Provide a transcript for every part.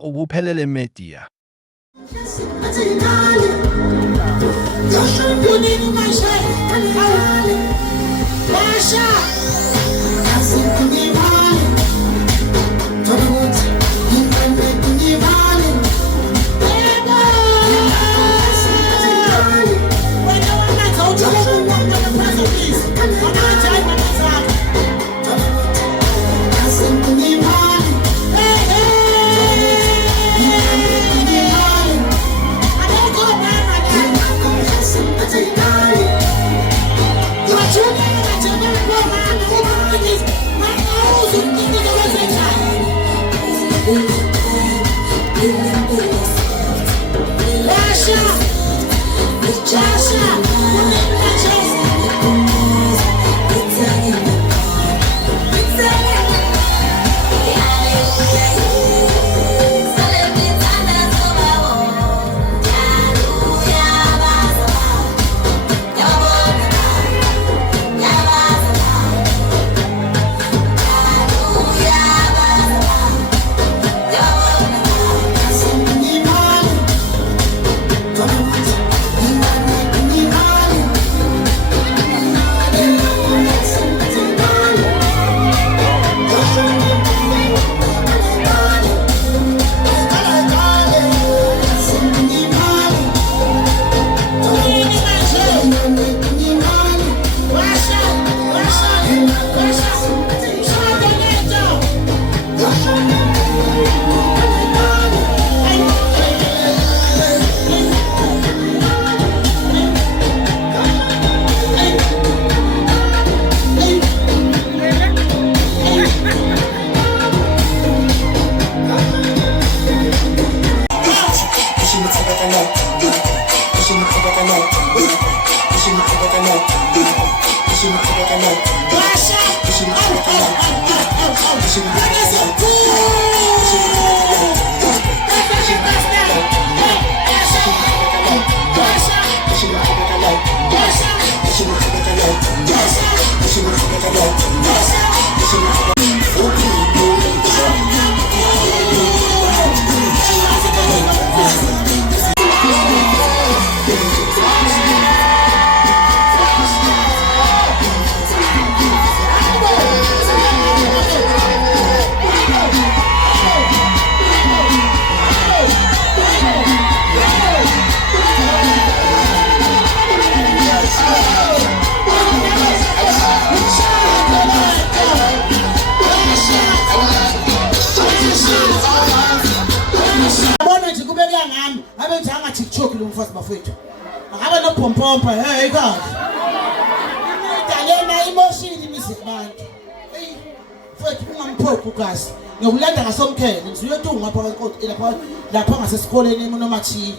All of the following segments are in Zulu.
ubuphelele media. Umfazi bafethu akabe nopompompa hey kahle idalena emotion imizibantu hey mfethu ungamphokho kasi ngiyokulanda ngasomkhele ngizoyotunga ngapha kwenkosi lapha ngasesikoleni noma chi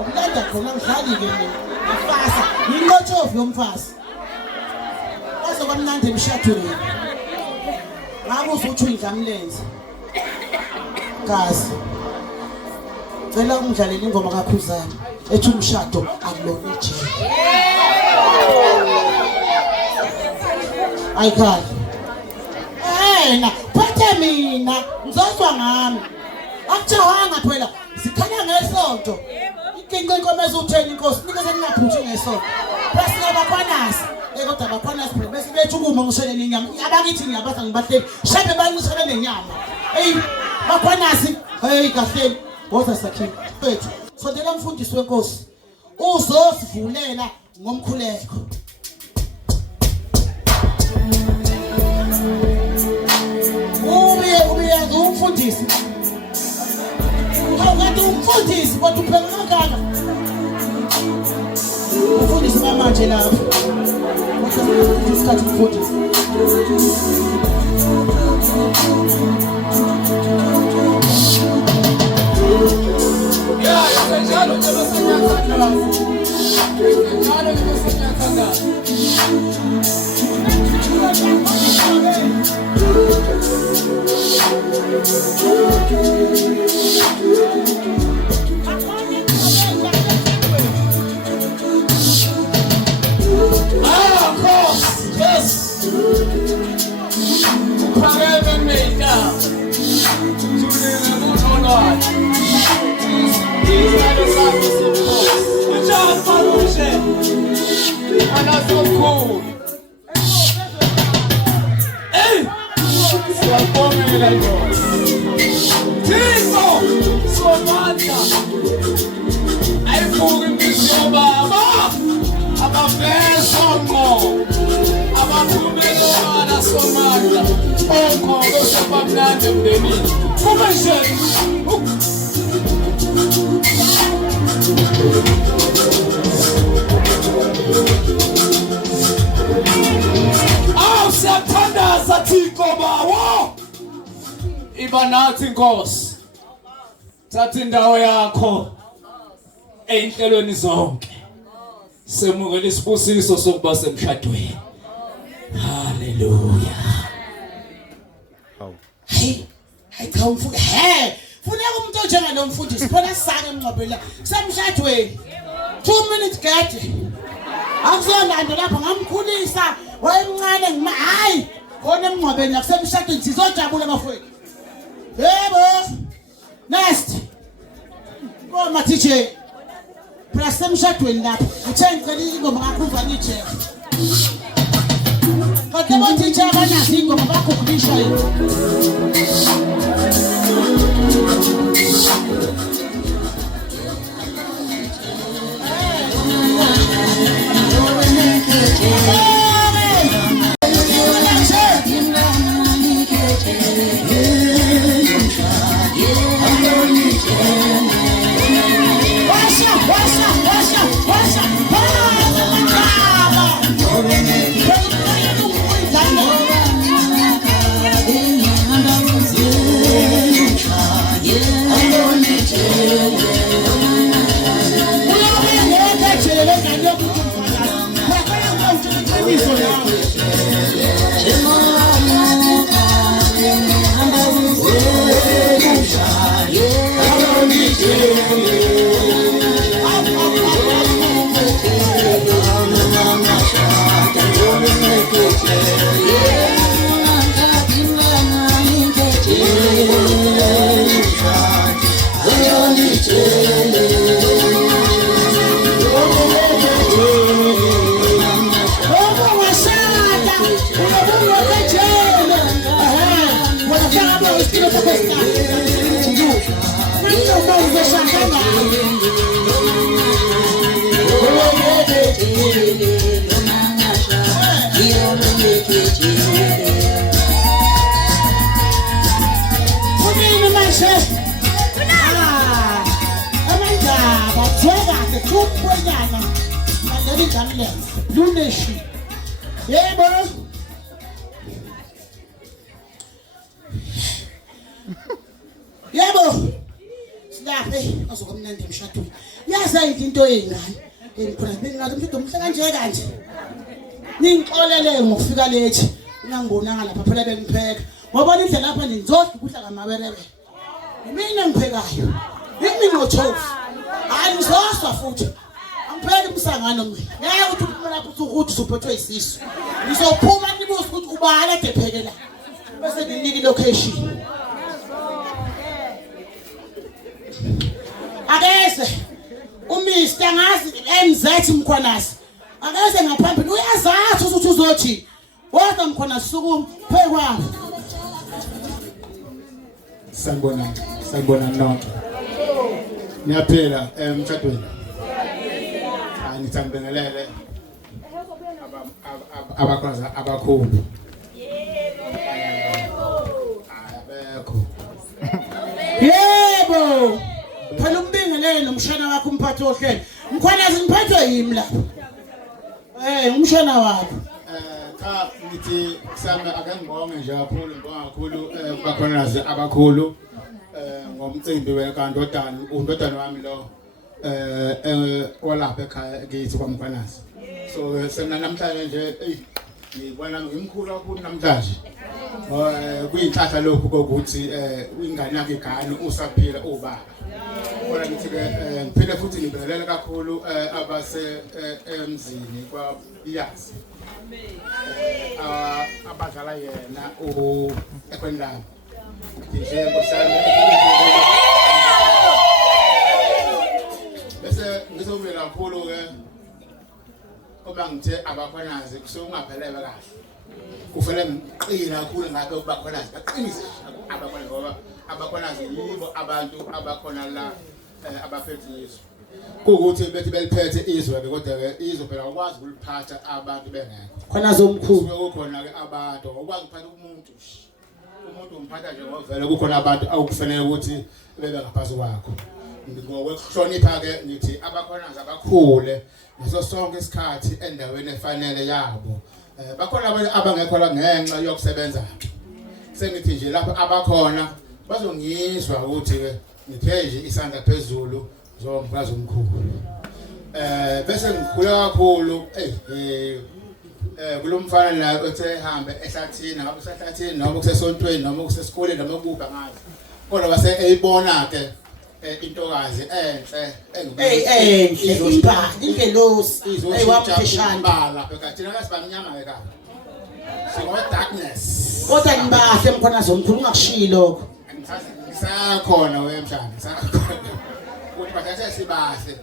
ukulanda khona ngidlali ke mina ngifasa inqothovu yomfazi kwazokwamnandi emshadweni ngakuze uthi uyidlamlenze kasi cela ungidlalele ingoma kaKhuzana ethi umshado akulona ijele ayikhali yena phathe mina ngizozwa ngami akujahanga phela sikhanya ngesonto inkinga inkomo ezutheni inkosi nikeze ningaphuthi ngesonto bese ngabakwanasi kodwa abakwanasi phela bese bethu kuma ngishele nenyama abakithi ngiyabaza ngibahleli shabe bancishele nenyama hey bakwanasi hey kahleni woza sakhiwe bethu sondela umfundisi wenkosi uzosivulela ngomkhuleko ubuye umfundisi awukathi umfundisi kodwa uphela ngakana umfundisi manje lapho isikhathi umfundisi Njalo nje basenyakanga. Njalo nje basenyakanga. Of course, yes. Forever made now. To the Lord. somandla onqobo sabamnandi emndenini kumasheni siyathandaza Thixo bawo iba nathi Nkosi thatha indawo yakho einhlelweni zonke semukela isibusiso sokuba semshadweni haleluya hayi cha umfundi funeka umuntu onjenga nomfundisi phela sisake emngcwabeni la semshadweni 2 minutes gede akuzonando lapha ngamkhulisa wayemncane hayi khona emngcwabeni akusemshadweni sizojabula bafowethu yebo next Ngoma DJ phela semshadweni lapha uthe ngicela ingoma ngakuzwa nje kodwa bothi nje abanazi ingoma bakukhulisha yini Yebo silaphe azokumnandi emshadweni yaza into eyingane ngikho bengathi umshado omhle kanje kanje ningixolele ngokufika lethi ngangibonanga lapha phela bengipheka ngoba indlela lapha nizodla ukudla kamaberebe mina ngiphekayo ngingothofu hayi ngizoswa futhi angipheki umsangano mina ngeke uthi uphuma lapho ukuthi usuphethwe isisu ngizophuma nibuze ukuthi ubala dephekela bese nginika location akese uMr ngazi MZ Mkhwanasi akese ngaphambili uyazathi ukuthi uzothi wona Mkhwanasi suku phekwami sanibona nonke niyaphila emshadweni ngithanibingelele abakwazi abakhulu yebo phela umbingelele nomshana wakho umphathi ohlelo Mkhwanasi ngiphethwe yimi lapha umshana wakho cha ngithi sami akengibonge nje kakhulu bakhonanazi abakhulu ngomcimbi wenkantodana undodana wami lo walapha ekhaya ngithi kwaMkhwanasi so sena namhlanje nje ngibona ngimkhulu kakhulu namhlanje kuyinhlahla lokhu kokuthi ingane yakhe igane usaphila ubaba kodwa ngithi ke ngiphinde futhi ngibingelela kakhulu abase emzini kwa iyazi abadlala yena ekwendaba nje ngosana bese ngizobela kakhulu ke oba ngithe abakhwanazi kusungaphelele kahle kufanele ngiqina kakhulu ngakho abakhwanazi baqinise abakhwanazi ngoba abakhwanazi yibo abantu abakhona la abaphethe Yesu kuukuthi bethi beliphethe izwe kodwa ke izwe phela akwazi ukuliphatha abantu bengekho khona zomkhulu kukhona ke abantu akwazi ukuphatha umuntu umphatha nje ngoba kukhona abantu akufanele ukuthi bebe ngaphansi kwakho ngokuhlonipha ke ngithi abakhona abakhule ngaso sonke isikhathi endaweni efanele yabo bakhona abangekho la ngenxa yokusebenza sengithi nje lapho abakhona bazongizwa ukuthi ke ngipheje isandla phezulu zomkazi omkhulu bese ngikhula kakhulu kulomfana la othe hambe ehlathini ngabe usehlathini noma kusesontweni noma kusesikoleni noma kuba ngazi kodwa base eyibona ke intokazi enhle enhle ingelosi eyiwapheshana lapha kathina kasibamnyama ke kaka singowe darkness kodwa nibahle mkhona zomkhulu ungakushiyi lokho ngisakhona wemshana ngisakhona ukuthi bathathe sibahle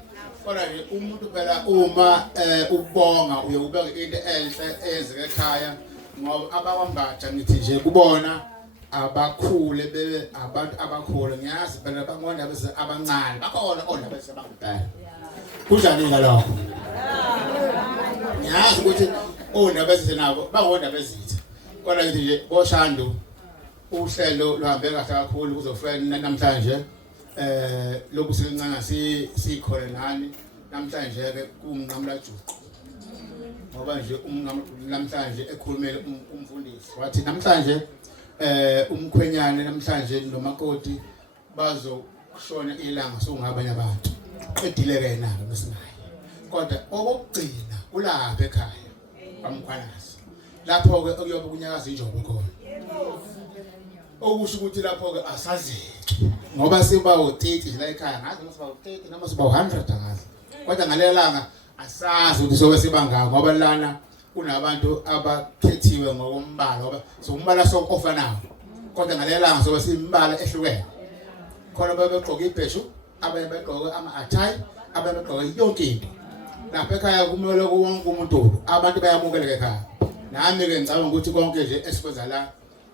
kodwa nje umuntu phela uma ukubonga uye ubeka into enhle ezeke ekhaya ngoba abakwambatha ngithi nje kubona abakhule bebe abantu abakhulu ngiyazi phela bangona bese abancane bakhona ona bese bangudala kunjani lokho ngiyazi ukuthi ona bese nabo bangona bezitha kodwa ngithi nje boShando uhlelo luhambe kahle kakhulu kuzofana namhlanje lokhu silincanga sikhona nani namhlanje ke kumnqamla juqu ngoba nje namhlanje ekhulumele umfundisi wathi namhlanje umkhwenyane namhlanje nomakoti bazokushona ilanga sokungabanye abantu edileke nalo mesinaye kodwa okugcina kulapha ekhaya bamkhwanazi lapho ke okuyobe kunyakaza injobo khona okusho ukuthi lapho ke asazeki ngoba siba u30 la ekhaya ngazi noma siba u30 noma siba u100 ngazi kodwa ngalelanga asazi ukuthi sobe sibangaka ngoba lana kunabantu abakhethiwe ngokumbala ngoba sokumbala sonke ofanayo kodwa ngalelanga sobe simbala ehlukene khona babegqoka ibheshu abaye begqoka ama-attire abaye begqoka yonke into lapha ekhaya kumele wonke umuntu abantu bayamukeleka ekhaya nami ke ngicabanga ukuthi konke nje esikwenza la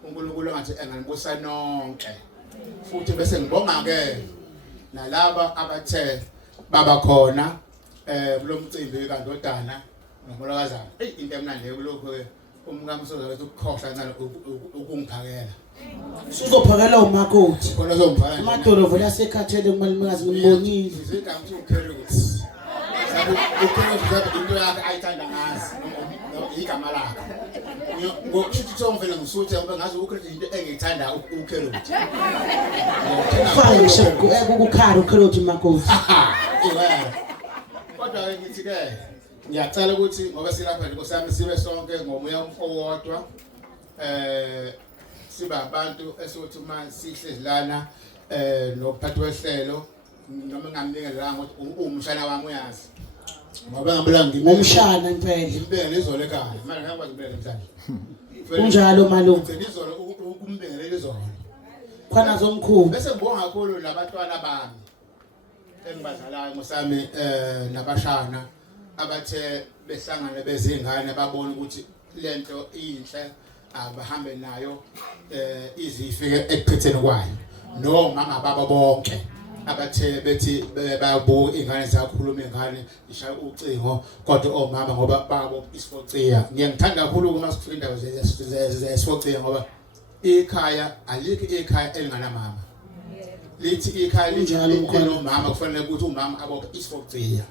uNkulunkulu ngathi enganibusa nonke futhi bese ngibonga ke nalaba abathe baba khona kulomcimbi kaNdodana nomolokazana into emnandi kulokho ke umkamsozo wethu ukukhohla ncane ukungiphakela sizophakela umakoti khona uzomphakela amadolovo lasekhathele kumalumekazi ngimbonile izigamthi uKheruthi uKheruthi into yakhe ayithanda ngazi igama lakhe ngokushuthi somvela ngisuthi ngoba ngazi uKheruthi into engiyithanda uKheruthi fine shoko ekukukhala uKheruthi makoti kodwa ngithi ke ngiyacela ukuthi ngoba silapha nje nkosami sibe sonke ngomoya owodwa siba abantu esothi uma sihlezi lana nophathi wehlelo noma ngamnikelanga ukuthi umshana wami uyazi ngoba ngabela ngimshana impela ngibeke izolo ekhaya manje ngiyakwazi ukubeka emhlanje kunjalo malume izolo ukumbekela izolo khona zomkhulu bese ngibonga kakhulu labantwana bami engibadlalayo ngosami nabashana abathe behlangana bezingane babona ukuthi lento inhle abahambe nayo izifike ekuphetheni kwayo nomama baba bonke abathe bethi bayabuka ingane zakhuluma ingane ishaya ucingo kodwa omama ngoba babo isifocija ngiyangithanda kakhulu uma sifika indawo zesifocija ngoba ikhaya alikho ikhaya elingana mama lithi ikhaya linjalo umama kufanele ukuthi umama abophe isifocija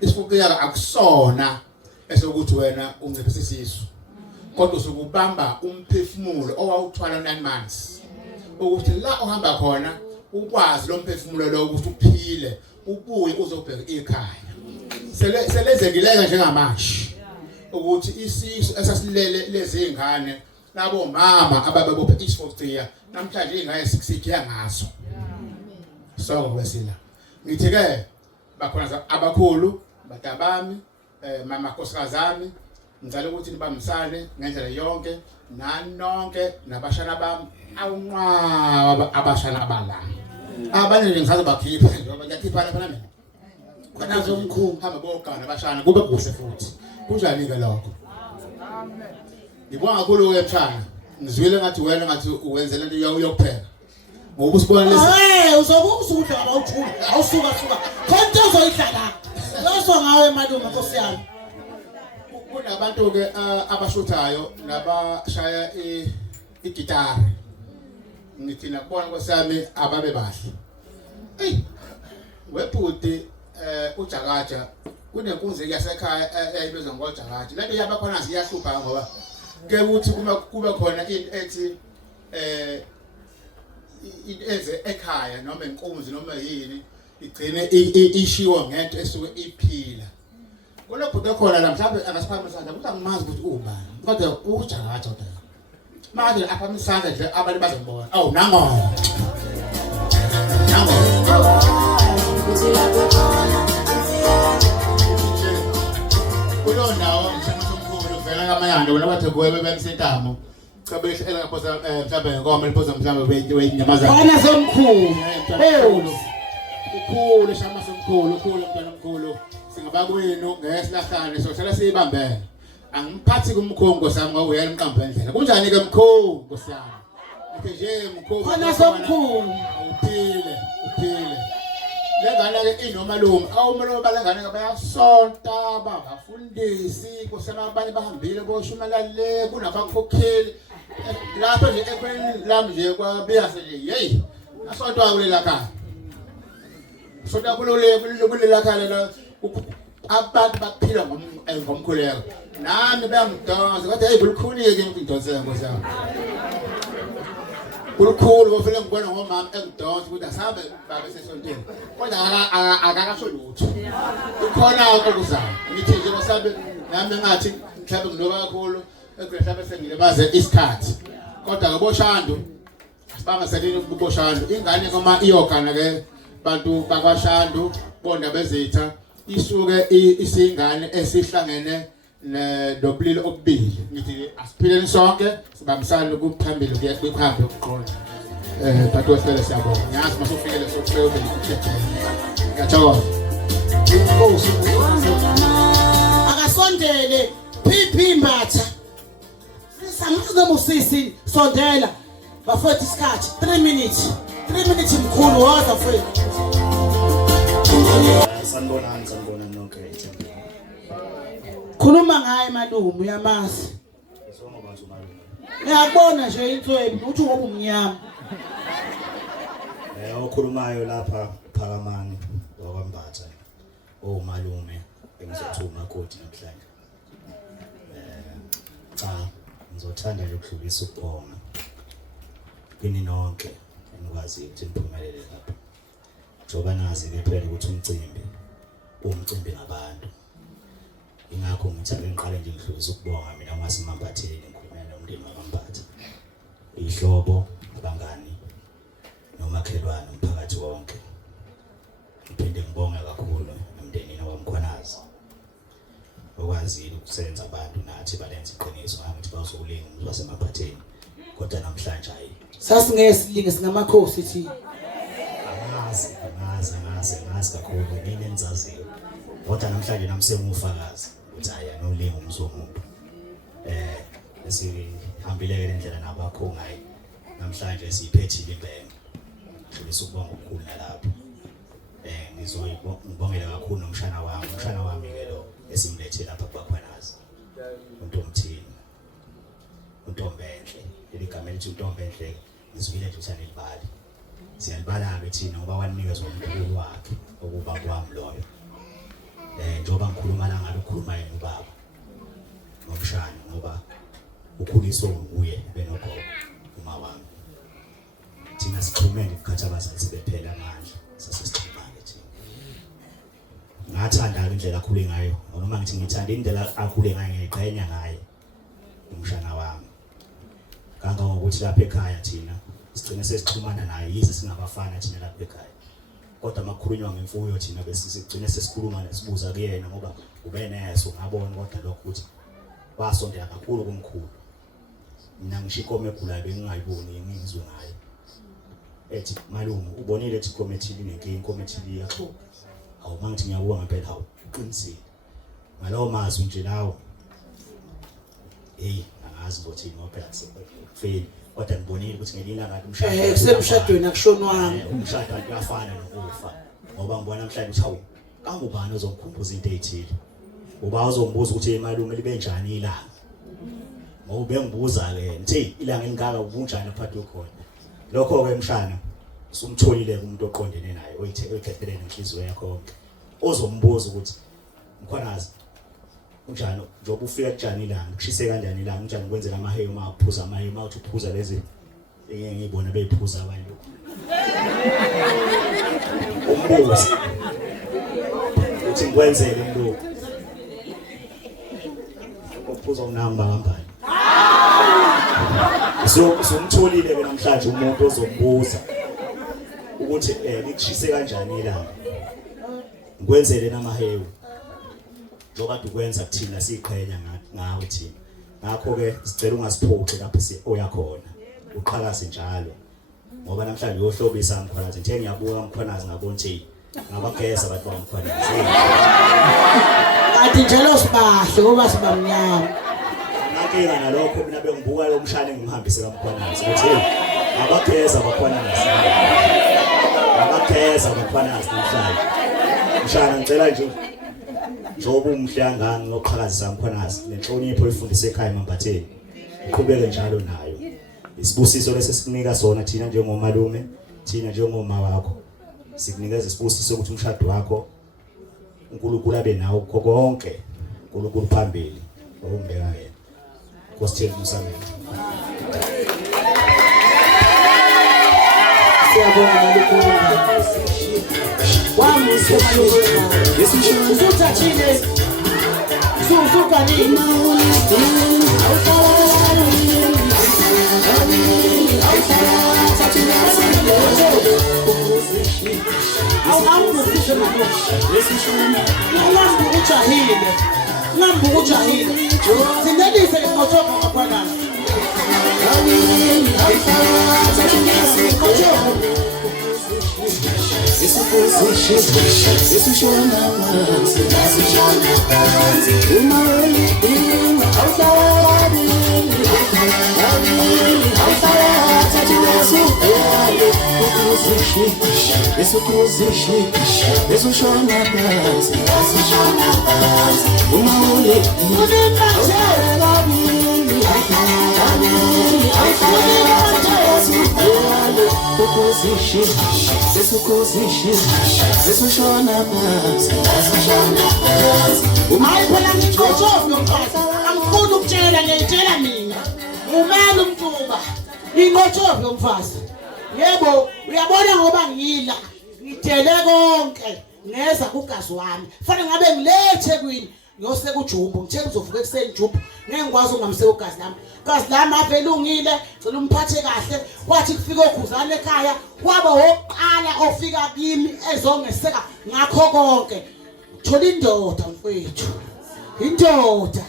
isifocija akusona esokuthi wena unciphisa isisu kodwa sokubamba umphefumulo owawuthwala 9 months ukuthi la ohamba khona ukwazi lo mphefumulo lo ukuthi uphile ubuye uzobheka ikhaya selezekileka njengamanje ukuthi isisu esasilele lezi ingane labo mama ababebophe isifocija namhlanje ingane sikhiya ngaso sonke wesila ngithi ke bakhona abakhulu batabami mama nkosazami ngicela ukuthi nibambisane ngendlela yonke nanonke nabashana bami awunqaba abashana abala abanye nje ngisaze bakhipha ngoba ngiyakhipha lapha mina khona zomkhulu hamba bogana abashana kube kuhle futhi kunjani ke lokho amen ngibonga kakhulu wemshana ngizwile ngathi wena ngathi uwenzela into yokupheka ngoba usibona lesi uzokuza ukudla awuthula awusuka khona into ozoyidlala ngawe malume Nkosi yami. Kunabantu ke abashuthayo nabashaya igitari. Ngithi nakubona Nkosi yami ababe bahle. Ey webhuti uJakaja kunenkunzi yasekhaya eyibizwa ngoJakaja. Lento yabakhona siyahlupha ngoba ke uthi kuba khona into ethi eze ekhaya noma inkunzi noma yini igcine ishiwo ngento esuke iphila. Kulobhuti khona la mhlawumbe angasiphamisa ukuthi angimazi ukuthi ubani. Kodwa uJakaja kodwa. Manje aphamisa nje abantu bazobona. Awu nango. Kulo ndawo msomkhulu vela kamayanda wena bathe kuwe bemsentamo cabehla elaphosa mhlawumbe ngoma liphosa mhlawumbe wenyamazana Bana somkhulu ukhulu shama somkhulu mntwana omkhulu singabakwenu ngesilahlane sohlala siyibambene angimphathi kumkhongo sami ngoba uyela umqambo endlela kunjani ke mkhongo sami ngithi nje mkhongo Bana somkhulu uphile lengane ke inomalume awumalume balengane bayasonta bangafundisi kusemabanye bahambile boshumela le kunabakhokheli lapho nje ekweni lami nje kwabiyase nje hey asonto akulela khaya sonto akulela khaya la abantu baphila ngomkhuleko nami bayangidonsa kodwa hey bulikhulike ngidonsela Nkosi yami Kulukhulu bofela ngibona ngomama engidonsa ukuthi asabe babe sesontweni kodwa akakasho lutho ukhona okuzayo ngithi nje basabe nami ngathi mhlawumbe nginoba kakhulu mhlawumbe sengilebaze isikhathi kodwa ngoboshando asibanga selini kuboshando ingane noma iyogana ke bantu bakwashando bonda bezitha isuke isingane esihlangene nobulili obubili ngithi asiphileni sonke sibambisane ukuphambili kuya kwihambo yokuqonda thathu wesele siyabona ngiyazi masufikele sokufika ubelithethe ngiyathokoza inkosi akasondele phiphi imbatha sangazi noma usisi sondela bafethu isikhathi 3 minutes mkhulu waza mfethu sanibona nonke ethembeni khuluma ngaye malume uyamazi isona bantu malume ngiyabona nje inswebu uthi ngoba umnyama okhulumayo lapha Phakamani wakwambatha malume engizothuma kodi namhlanje cha ngizothanda nje ukudlulisa ukubonga kini nonke enikwazi ukuthi niphumelele lapha njoba nazi ke phela ukuthi umcimbi ngabantu ingakho ngithanda ngiqale nje ngidlulisa ukubonga mina ngasimambatheli ngikhulumela nomndeni wakwambatha ihlobo abangani nomakhelwane umphakathi wonke ngiphinde ngibonge kakhulu nomndenini wamkhwanazi okwazile ukusenza abantu nathi balenze iqiniso ngathi bazokulinga umuntu wasemaphatheni kodwa namhlanje hayi sasingesilinge singamakhosi thina ngazi kakhulu mina enzaziyo kodwa namhlanje namsengufakazi ukuthi hayi anolinga umzomuntu esihambile ke lendlela nabakho ngayi namhlanje siyiphethile imbenge ngifisa ukubonga ukukhulu nalapho ngizoyibongela kakhulu nomshana wami ke lo esimlethe lapha kwakhwanazi uNtomthini uNtombenhle eligama elithi uNtombenhle ngizwile nje usanelibali siyalibala ke thina ngoba wanikezwa umkhulu wakhe okuba kwami loyo njoba ngikhuluma la ngalo ukhuluma yena ubaba nomshana ngoba ukhuliswe nguye benogogo uma wami thina sikhulumele ukukhatha abazali sibephela amandla sasesithimake thina ngathanda indlela akhule ngayo noma ngithi ngithanda indlela akhule ngayo ngiqhenya ngayo umshana wami kanga ngokuthi lapha ekhaya thina sigcine sesixhumana naye yize singabafana thina lapha ekhaya kodwa makukhulunywa ngemfuyo thina bese sigcine sesikhuluma nesibuza kuyena ngoba ubeneso ngabona kodwa lokho ukuthi wasondela kakhulu kumkhulu mina ngishikome egulayo bengingayiboni ngizwe ngayo ethi malume ubonile ukuthi committee linenkinga committee yakho awu mangithi ngiyabuka ngempela hawu uqinisile ngalowo mazwi nje lawo angazi ukuthi ngoba fail kodwa ngibonile ukuthi ngelinga ngathi kusemshadweni akushonwanga umshado uyafana nokufa ngoba ngibona namhlanje ukuthi hawu angubani ozomkhumbuza into ezithile uba uzombuza ukuthi malume libe njani ilanga ngoba bengibuza ke nthi ilanga elingaka ubunjani phakathi khona lokho ke mshana sumtholile umuntu oqondene naye oyithethelene inhliziyo yakho yonke ozombuza ukuthi mkhwanazi unjani njengoba ufika kujani ilanga kushise kanjani ilanga unjani kwenzela amaheyo uma uphuza amaheyo uma uthi uphuza lezi ngiyibona beyiphuza abantu umbuzo uthi ngikwenzele lokho uphuza unamba kanjani somtholile ke namhlanje umuntu ozombuza ukuthi likushise kanjani ilanga ngikwenzele namaheyo njengoba ukwenza kuthina siqhenya ngawe thina ngakho ke sicela ungasiphoxi lapho oyakhona uqhakaze njalo ngoba namhlanje uyohlobisa mkhwanazi ngithe ngiyabuka mkhwanazi ngabona nje ngabageza abantu bamkhwanazi kanti njalo sibahle ngoba sibamnyama nakenga nalokho mina bengibuka lo mshane ngimhambise kamkhwanazi ukuthi ngabageza bakhwanazi ngabageza bakhwanazi namhlanje mshana ngicela nje njoba umhle kangani ngoqhakazisa mkhwanazi nenhlonipho efundise ekhaya eMambatheni uqhubeke njalo nayo isibusiso lesi sikunika sona thina njengomalume thina njengoma wakho sikunikeza isibusiso ukuthi umshado wakho uNkulunkulu abe nawo konke uNkulunkulu phambili okumbeka yena Nkosi Musamela siyabonga uNkulunkulu usuthathile usukanini Lambu ujahile sindelise ngothoko kwakhona angifuni ukutshela ngiyitshela mina umele umtuba ingothobe umfazi yebo uyabona ngoba ngiyila ngidele konke ngeza kugazi wami fanele ngabe ngilethe kwini ngiyose kuJubu ngithe uzovuka ekseni Jubu ngeke ngikwazi ungamseka ugazi lami avele ungile cela umphathe kahle wathi kufika okhuzana ekhaya kwaba oqala ofika kimi ezongeseka ngakho konke thola indoda mfethu indoda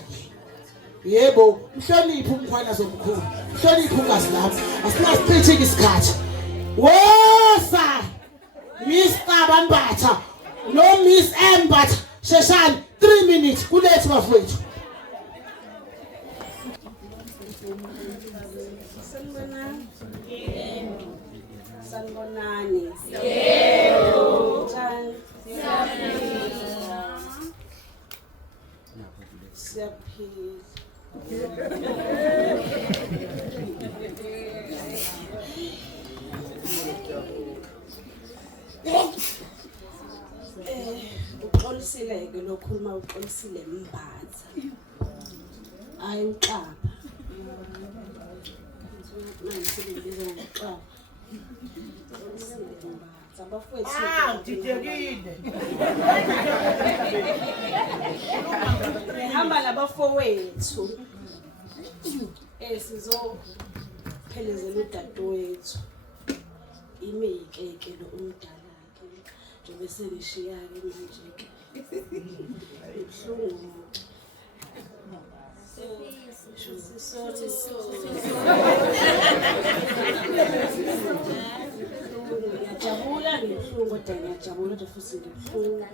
yebo mhloniphe umkhwanazi omkhulu mhloniphe ugazi lami asinasichithi isikhathi wosa Mr. Bambatha no Miss Embatha sheshani 3 minutes kulethe bafowethu sanibonani yebo siyaphila uxolisileke lokhuluma uxolisile Mbatha ayi uxaba manje sibiza ngoxaba abafowethu didekile hamba labafowethu sizophelezela udadewethu imeyikeke lo umdala ke njengoba senishiyake manje ke ibhlungu ngiyajabula ngibhlungu kodwa ngiyajabula kodwa futhi ngibhlungu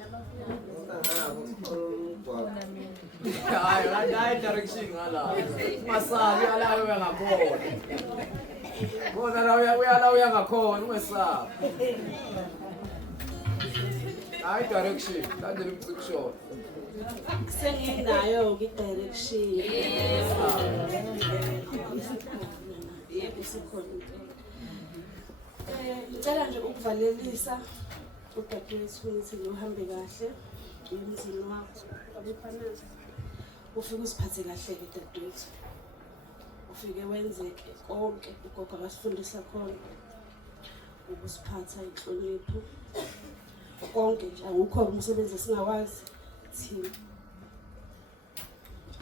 hayi direction ngala masabi alayo uyangakhona bona la uyangakhona ungesabi Hayi direction, landela umcikisho. Senginayo-ke i-direction. Yebo, sikhona. Ngicela nje ukuvalelisa udadewethu ukuthi uhambe kahle emzini wakho. Abuphanazi. Ufike uziphathe kahle-ke dadewethu. Ufike wenzeke konke ugogo abasifundisa khona. Ukusiphatha inhlonipho. Konke nje akukho umsebenzi esingakwazi thina.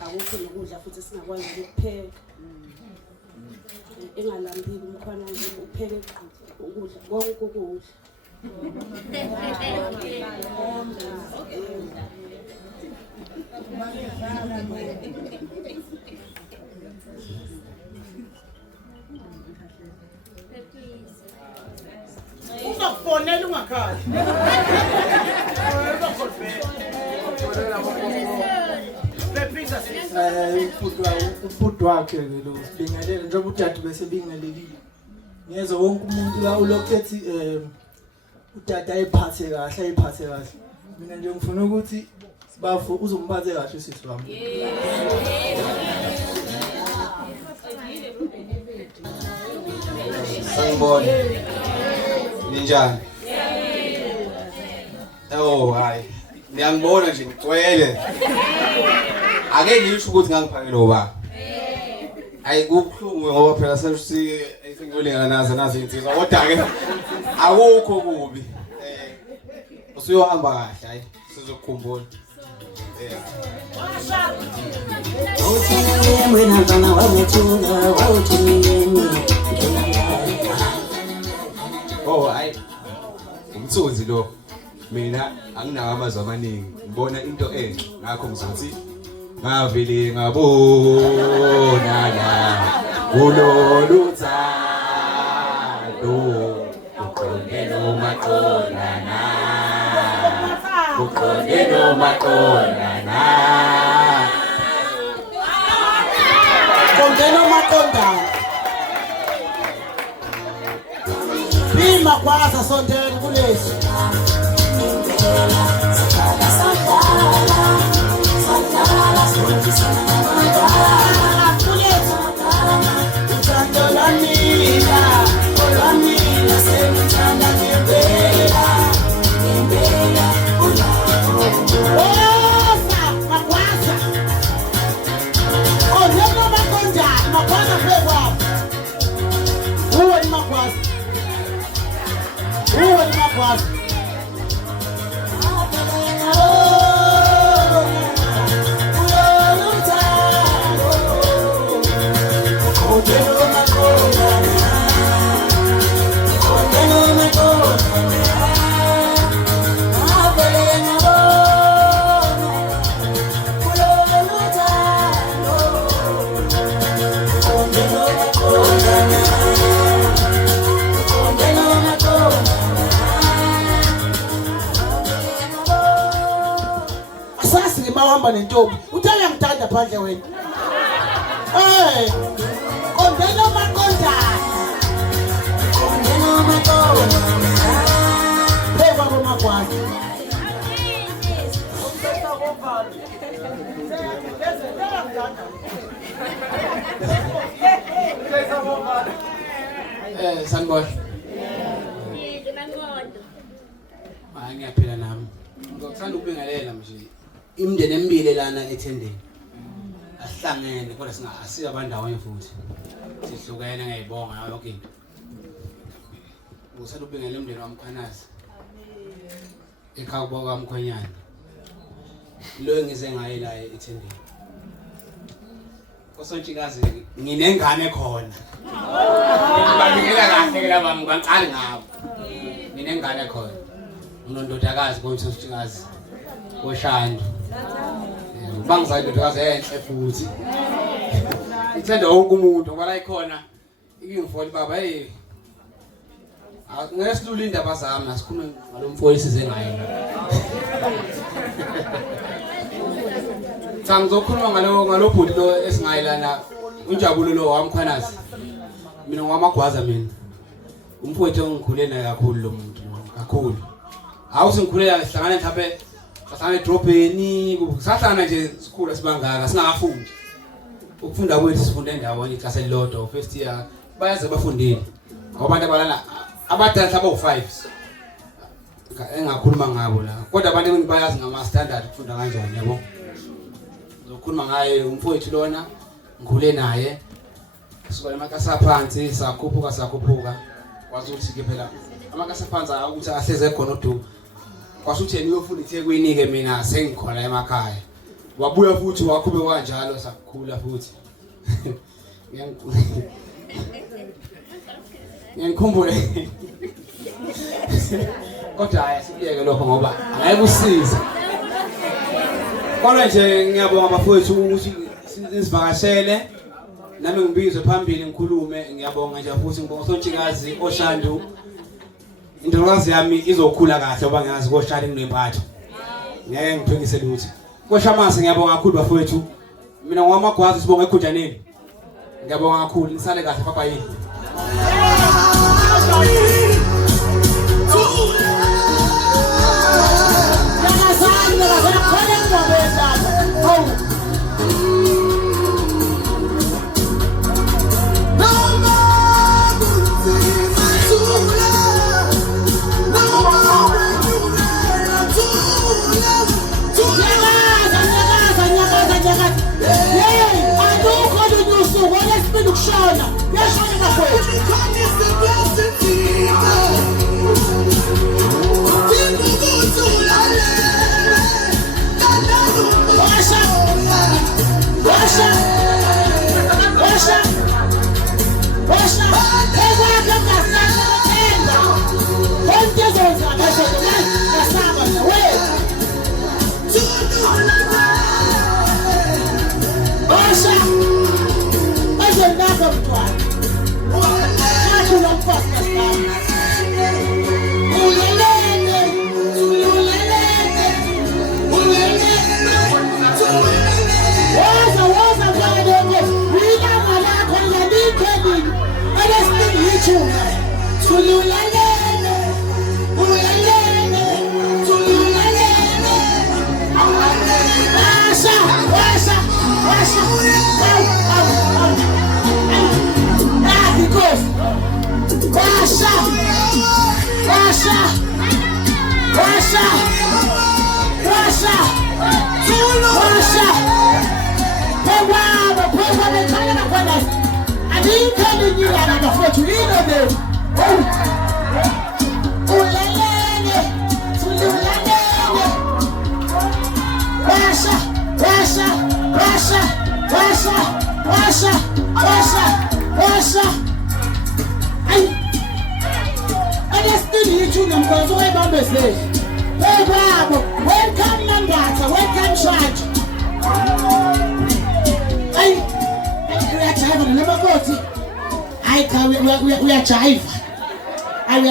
Akukho nokudla futhi esingakwazi ukupheka. Engalambile umkhwana nje upheke ukudla konke ukudla. Uzakufonela ungakhali. Ubhuti wakhe lo sibingelele njengoba udade bese bingelelile. Ngezwe wonke umuntu la ulokhethi udade ayiphathe kahle. Mina nje ngifuna ukuthi bafu uzomphathe kahle sisi wami. Sanibona. Ninjani? Oh hayi. Ngiyangibona nje ngicwele. Ake ngisho ukuthi ngangiphakele oba. Hayi kubuhlungu ngoba phela sesithi ngiyolingana nazo insizwa kodwa ke akukho kubi. Usuyohamba kahle hayi sizokukhumbula. Oh hayi. Umthunzi lo. Mina anginawo amazwi amaningi. Ngibona into enhle ngakho ngizothi ngavele ngabona la kulolu thando uqonde nomaqondana Qondeno maqondana. Bima kwaza sondela kulesi. Uhamba nentombi uthanda ngithanda phandle wena qondeno maqondana phekwa bomagwazi Sanibona. Hayi ngiyaphila nami. Ngokuthanda ukubingelela nje. Imndeni emibili lana ethendeni. Asihlangene kodwa asiya abandawonye futhi. Sihlukene ngiyibonga yonke into. Ngithanda ukubingelela umndeni wamkhwanazi. Ekhaya kubo kamkhwenyana. Lo engize ngaye la ethendeni. Kosontshikazi nginengane khona. Ngibangela kahle ke laba mngaqali ngabo. Nginengane khona. Unondodakazi konsontshikazi. Koshando. Bangizayile indodakazi enhle futhi. Ithanda wonke umuntu ngoba la ikhona ingifoli baba ngesilula indaba zami asikhulume ngalomfowethu size ngaye. Sangizokhuluma ngalobhuti lo esingayilana unjabulo lo wamkhwanazi. Mina ngwamagwaza mina. Umfowethu engikhule naye kakhulu lo muntu kakhulu. awusingikhulela sihlangana mhlawumbe sahlangana edrobheni sahlangana nje sikhula sibangaka singafundi ukufunda kwethu sifunde ndawonye iklasi elilodwa first year bayaze bafundile abantu abalana abadala aba5 engakhuluma ngabo la kodwa abantu bayazi ngama standard ukufunda kanjani yabo zokhuluma ngaye umfowethu lona ngikhule naye suka emakasa phansi sakhuphuka wazuthi ke phela amakasa phansi ukuthi ahleze khona uDuku kwasuthi yena uyofunda iThekwini ke mina sengikhona emakhaya wabuya futhi wakhube kanjalo sakhula futhi ngikhumbule kodwa ayasiyeke lokho ngoba ayikusiza kodwa nje ngiyabonga bafowethu ukuthi sizivakashele nami ngibizwe phambili ngikhulume ngiyabonga nje futhi ngibonga uSontshikazi oShandu indodakazi yami izokhula kahle ngoba ngiyazi koShandu nginempatho ngeke ngiphikise lutho koShamasi ngiyabonga kakhulu bafowethu mina ngwamagwazi sibonga ekhunjaneni ngiyabonga kakhulu nisale kahle papa yini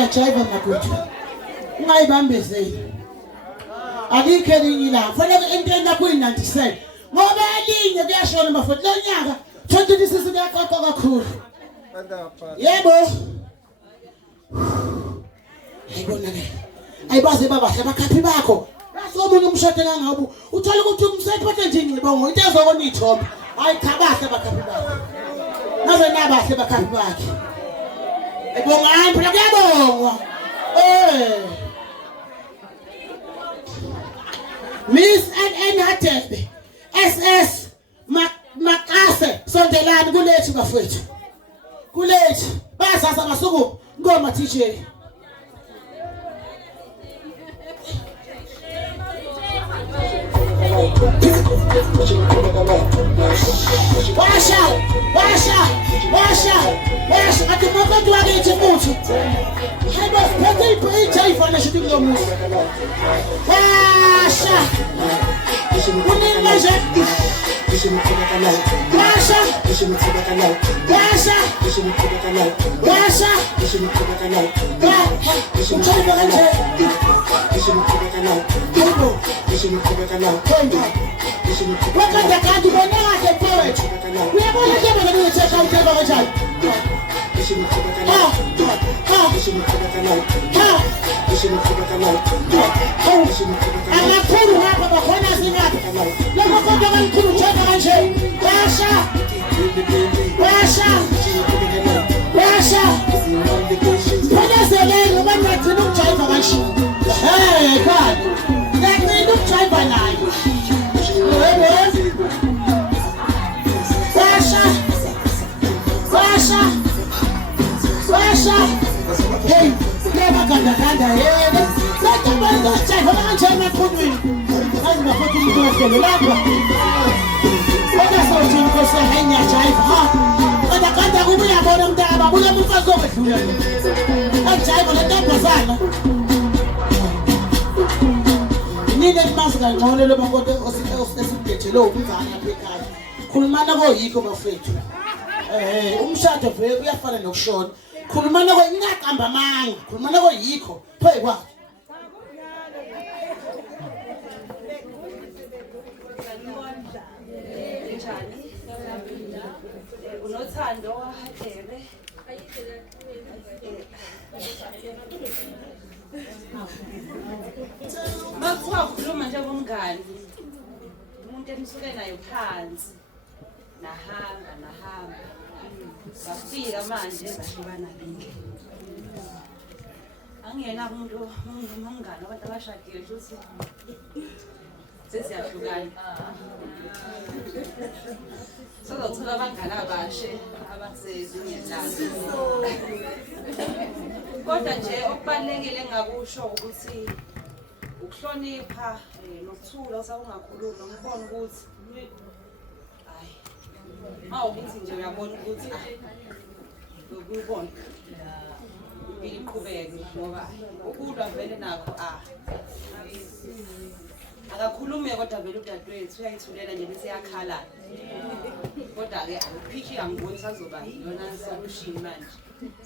uyajiva makuthi ungayibambezeli akikho elinye la kufanele enteni lapho uyi97 ngoba elinye kuyashona bafowethu lo nyaka 2026 kuyaqoqa kakhulu yebo ayibona ke ayibaze babahle abakhaphi bakho basomunye umshadela ngabo uthola ukuthi umsephethe nje ngibongo into ezokona ithomba ayikhabahle abakhaphi bakho naze nabahle abakhaphi bakhe ebongani phela kuyabongwa Miss and Hatebe SS Makase sondelani kulethu bafowethu kulethu basasa basuku ngoma teacher Washa atimoko tuwage ichimutu hebo pete ichaifana shiti mdomu Washa unimeje Wakanda kandu bonega the poet. We are going to get a little check out of Amakhulu ngapha bakhona singapha. Lokho konke kakhulu tshela kanje. Basha. Phelezeleni ngoba ngiyagcina ukujiva kanje. Khona. Ngiyagcina ukujiva naye. Basha. Hey, leva ganda yena. Sathi bantu bajiva kanje emakhulwini. Hayi bafuthi umuntu ohlelo lapha. Kodwa sothi inkosi yahenya jive. Kanda kubuya bona mntaba, buya umfazi okwedlula. Ajive le ntombazana. Nine limazi kangcono lo bantu osibhethele umzana lapha ekhaya. Khulumana koyikho bafethu. Umshado vele uyafana nokushona. Khulumana koyincaqamba amanga, khulumana koyikho. Phe kwakhe. Unothando wahadebe. Makuthiwa ukhuluma njengomngani. Umuntu enisuke nayo phansi. Nahamba. Bafika manje bahlukana bini. Angiyena umuntu umngani abantu abashadile futhi sesiyahlukana. Sozothola abangani abashe abasezingelazo. Kodwa nje okubalekile engakusho ukuthi ukuhlonipha nokuthula osakungakhuluma ngibona ukuthi hayi awukuthi nje uyabona ukuthi ukubona iqhubeke ngoba ukulwa vele nakho akakhulume kodwa vele udadewethu uyayithulela nje bese yakhala kodwa ke akuphishi angiboni sazoba yona solution manje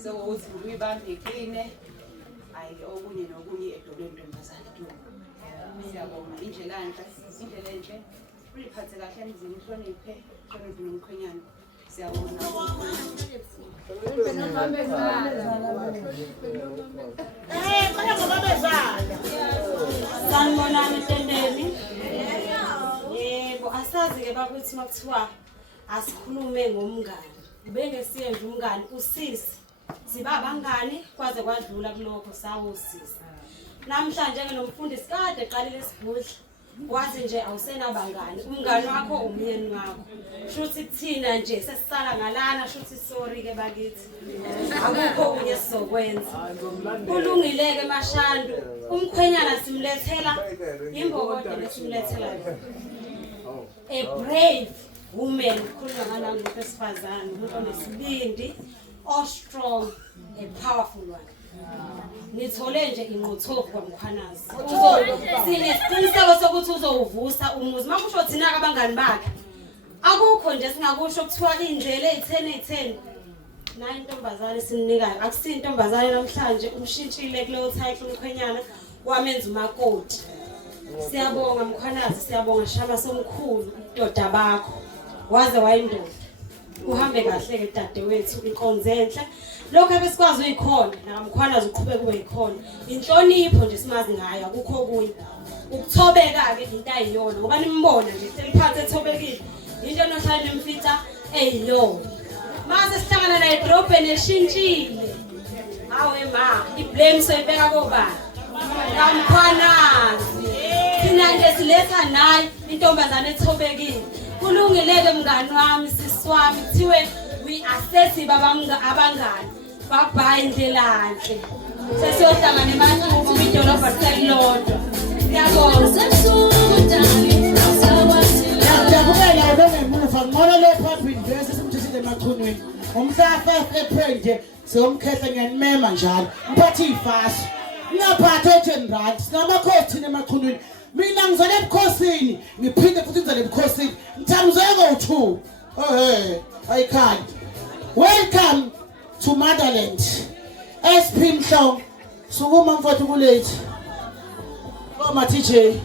so ukuthi uyibambe iqine ayi okunye nokunye edolweni ntombazana tu siyabonga indlela enhle uyiphathe kahle emzini uhloniphe nomkhwenyana siyabona sanibonani entendeni yebo asazi ke bakuthi makuthiwa asikhulume ngomngani bengesiye nje umngani usisi siba abangani kwaze kwadlula kulokho sawo usisi namhlanje ngenomfundisi kade eqalile isibhudla wathi nje awusenabangani umngani wakho umyeni wakho shuthi kuthina nje sesisala ngalana shuthi sorry ke bakithi akukho kunye sizokwenza kulungileke emashandu umkhwenyana simlethela imbokodo lesimlethela a brave woman khuluma ngana ngumuntu esifazane umuntu onesibindi o strong a powerful one nithole nje inqothofu kwamkhwanazi sinesiqiniseko sokuthi uzowuvusa umuzi makusho thina abangani bakhe akukho nje singakusho kuthiwa indlela ey10 nayi intombazane sinikayo akusintombazane namhlanje umshintshile kuleyo title umkhwenyana wamenza umakoti siyabonga mkhwanazi siyabonga shama somkhulu indoda bakho waze wayindoda uhambe kahle ke dadewethu inkonzo enhle lokho ebesikwazi uyikhona namkhwanazi uqhubeka kube yikhona inhlonipho nje simazi ngayo akukho okunye ukuthobeka ke into ayiyona ngoba nimbona nje seliphathe ethobekile into enohlala nemfita eyiyona mase sihlangana naye edrobheni eshintshile awe ma iblame soyibeka kobani kamkhwanazi thina nje siletha naye intombazane ethobekile kulungileke mngani wami siswami kuthiwe we assess abangani babhaye indlela enhle sesiyohlangana emathuba idolobha selilodwa ngiyabonga ngiyakubela ngemuva ngcono lo phambili bese simthisile emakhonweni umhla 5 April nje siyomkhehla ngiyanimema njalo mphathi ifasi ngaphathe general sinamakhosi thina emakhonweni mina ngizole ebukhosini ngiphinde futhi ngizole ebukhosini ngithamuzeke ngo2 I can't. Welcome to Motherland. SP Mhlongo. Sukuma mfowethu kulethi. Koma TJ.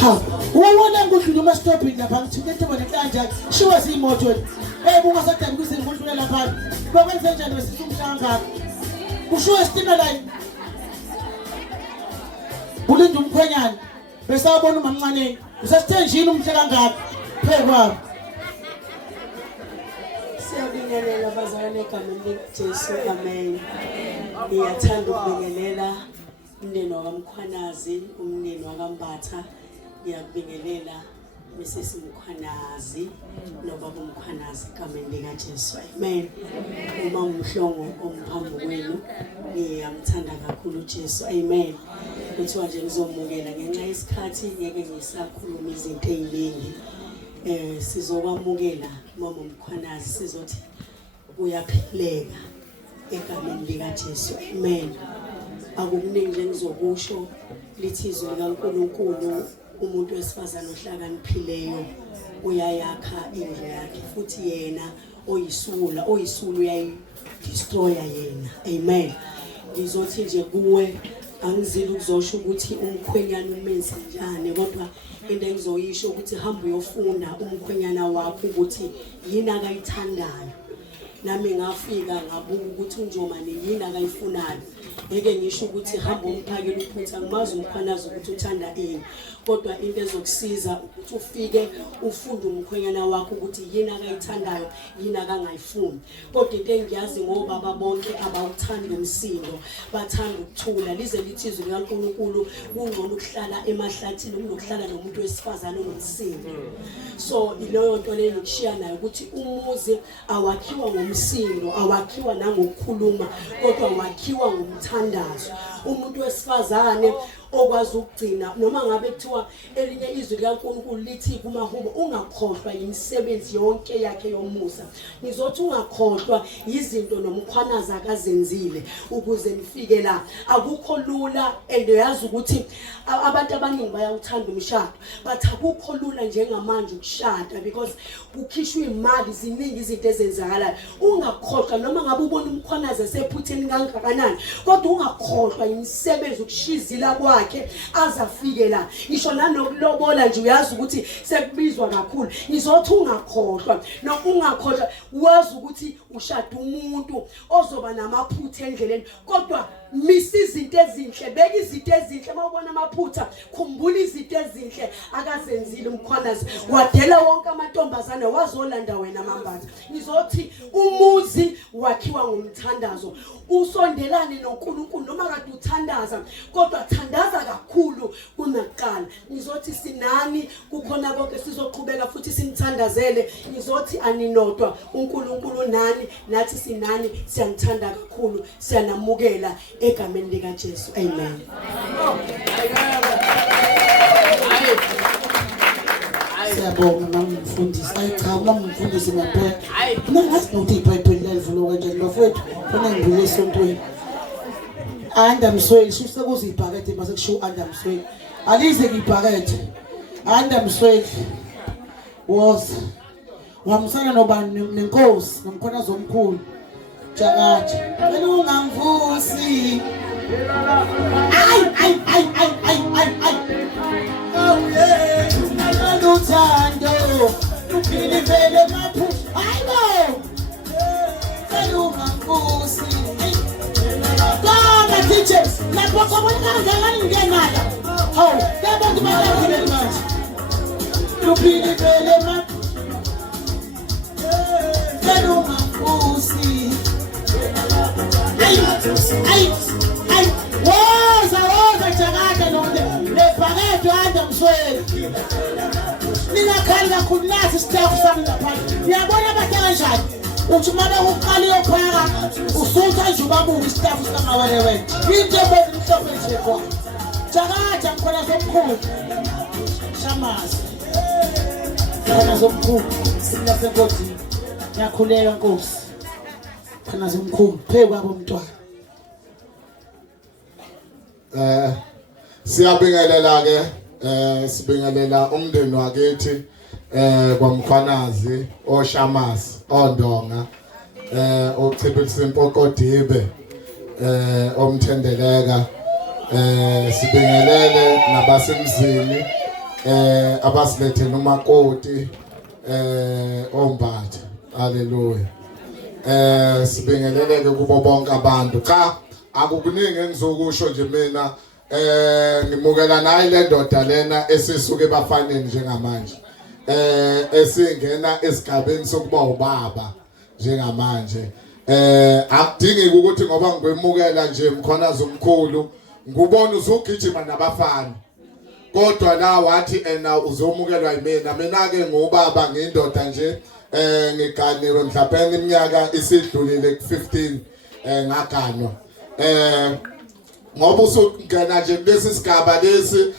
Ha. Uwabona ngudlula emastopini lapha ngithi kethe bona kanjani shiwa zimoto bungasadami kuzingudlula lapha bakwenze njani besithi umhlanga ushuwe istima line ulinda umkhwenyana bese abona umamncane usasithenjini umhle kangaka phekwabo. Siyabingelela abazalwane egameni likaJesu, amen. Ngiyathanda ukubingelela umndeni wakamkhwanazi, umndeni wakambatha. Ngiyakubingelela Mrs. Mkhwanazi nobaba Mkhwanazi egameni likaJesu, amen. Uma umhlongo omphambi kwenu ngiyamthanda kakhulu uJesu, amen. Kuthiwa nje ngizomukela ngenxa yesikhathi ngeke ngisakhuluma izinto eziningi. Sizokwamukela mama Mkhwanazi sizothi uyaphileka egameni likaJesu, amen. Akukuningi nje ngizokusho lithi izwi likaNkulunkulu umuntu wesifazana ohlakaniphileyo uyayakha indlu yakhe futhi yena oyisulu uyayidestroya yena, amen. Ngizothi nje kuwe angizili ukuzosho ukuthi umkhwenyana umenze njani, kodwa into engizoyisho ukuthi hamba uyofunda umkhwenyana wakho ukuthi yini akayithandayo. Nami ngafika ngabuka ukuthi uNjomani yini akayifunayo. Ngeke ngisho ukuthi hamba umphakela uphutha, ngimazi umkhwanazi ukuthi uthanda ini, kodwa into ezokusiza ukuthi ufike ufunde umkhwenyana wakho ukuthi yini akayithandayo yini akangayifuni. Kodwa into engiyazi ngobaba bonke abawuthanda umsindo bathanda ukuthula, lize lithi izwi likaNkulunkulu kungcono ukuhlala emahlathini kunokuhlala nomuntu wesifazane onomsindo. So iloyo nto leyo ngishiya nayo ukuthi umuzi awakhiwa ngomsindo, awakhiwa nangokukhuluma, kodwa wakhiwa ngomthandazo. Umuntu wesifazane okwazi ukugcina noma ngabe kuthiwa elinye izwi likaNkulunkulu lithi kumahubo ungakhohlwa imisebenzi yonke yakhe yomusa. Ngizothi ungakhohlwa izinto nomkhwanazi akazenzile ukuze nifike la. Akukho lula and yazi ukuthi abantu abaningi bayawuthanda umshado, but akukho lula njengamanje ukushada because kukhishwa imali ziningi izinto ezenzakalayo. Ungakhohlwa noma ngabe ubona umkhwanazi esephutheni kangakanani, kodwa ungakhohlwa imisebenzi ukushizila kwakhe azafike la. Ngisho nanokulobola nje uyazi ukuthi sekubizwa kakhulu. Ngizothi ungakhohlwa nokungakhohlwa wazi ukuthi ushada umuntu ozoba namaphutha endleleni, kodwa misi izinto ezinhle, beka izinto ezinhle. Mawubona amaphutha khumbula izinto ezinhle akazenzile umkhwanazi. Wadela wonke amantombazane wazolanda wena Mambatha. Ngizothi umuzi wakhiwa ngomthandazo. Usondelane noNkulunkulu noma kade uthandaza, kodwa thandaza kakhulu kunakuqala. Ngizothi sinani kukhona konke sizoqhubeka futhi simthandazele. Ngizothi aninodwa uNkulunkulu nani nathi sinani siyamthanda kakhulu, siyanamukela egameni likaJesu, amen. Siyabonga mfundisi. Cha mfundisi ngempela. Mina ngathi nokuthi iBhayibheli layivula kanjani bafowethu khona ngibule esontweni. Andamsweli shisa kuzibhakede mase kusho andamsweli. Alize ngibhakede. Andamsweli was wamsana nobani nenkosi nomkhwanazi omkhulu Jakatha. Wena ungamvusi. Ay. Oh yeah. Uthando uphile vele maphu hayibo selungamvusi kama teachers lapho kubonakala ngani ngenala hawu abantu bayaphila manje uphile vele maphu selungamvusi ay woza Jakatha nonke lebhakede andamsweli ningakhali kakhulu nasi staff sami lapha. Uyabona abantu kanjani? Uthi mama uqala uyophaka usutha nje ubabuka istaff sangawale wena. Into ebezimhlophe nje kwa. Jakatha mkhona somkhulu. Shamazi. Khona somkhulu. Sinase nkosi. Ngiyakhuleka Nkosi. Khona somkhulu. Phekwabo umntwana. Siyabingelela ke sibingelela umndeni wakithi kwaMkhwanazi oShamazi oNdonga oChibisi Mpokodibe omthendeleka sibingelele nabasemzini abasilethele umakoti ombatha. Hallelujah. Sibingeleleke kubo bonke abantu. Cha akukuningi engizokusho nje mina ngimukela naye le ndoda lena esisuke ebafaneni njengamanje. Esingena esigabeni sokuba ubaba njengamanje. Akudingi ukuthi ngoba ngwemukela nje Mkhwanazi omkhulu ngubona uzogijima nabafana. Kodwa la wathi ena uzomukelwa yimina. Mina ke ngubaba ngindoda nje ngiganiwe mhlawumbe iminyaka isidlulile ku15 ngaganwa. Ngoba usungena nje kulesi sigaba lesi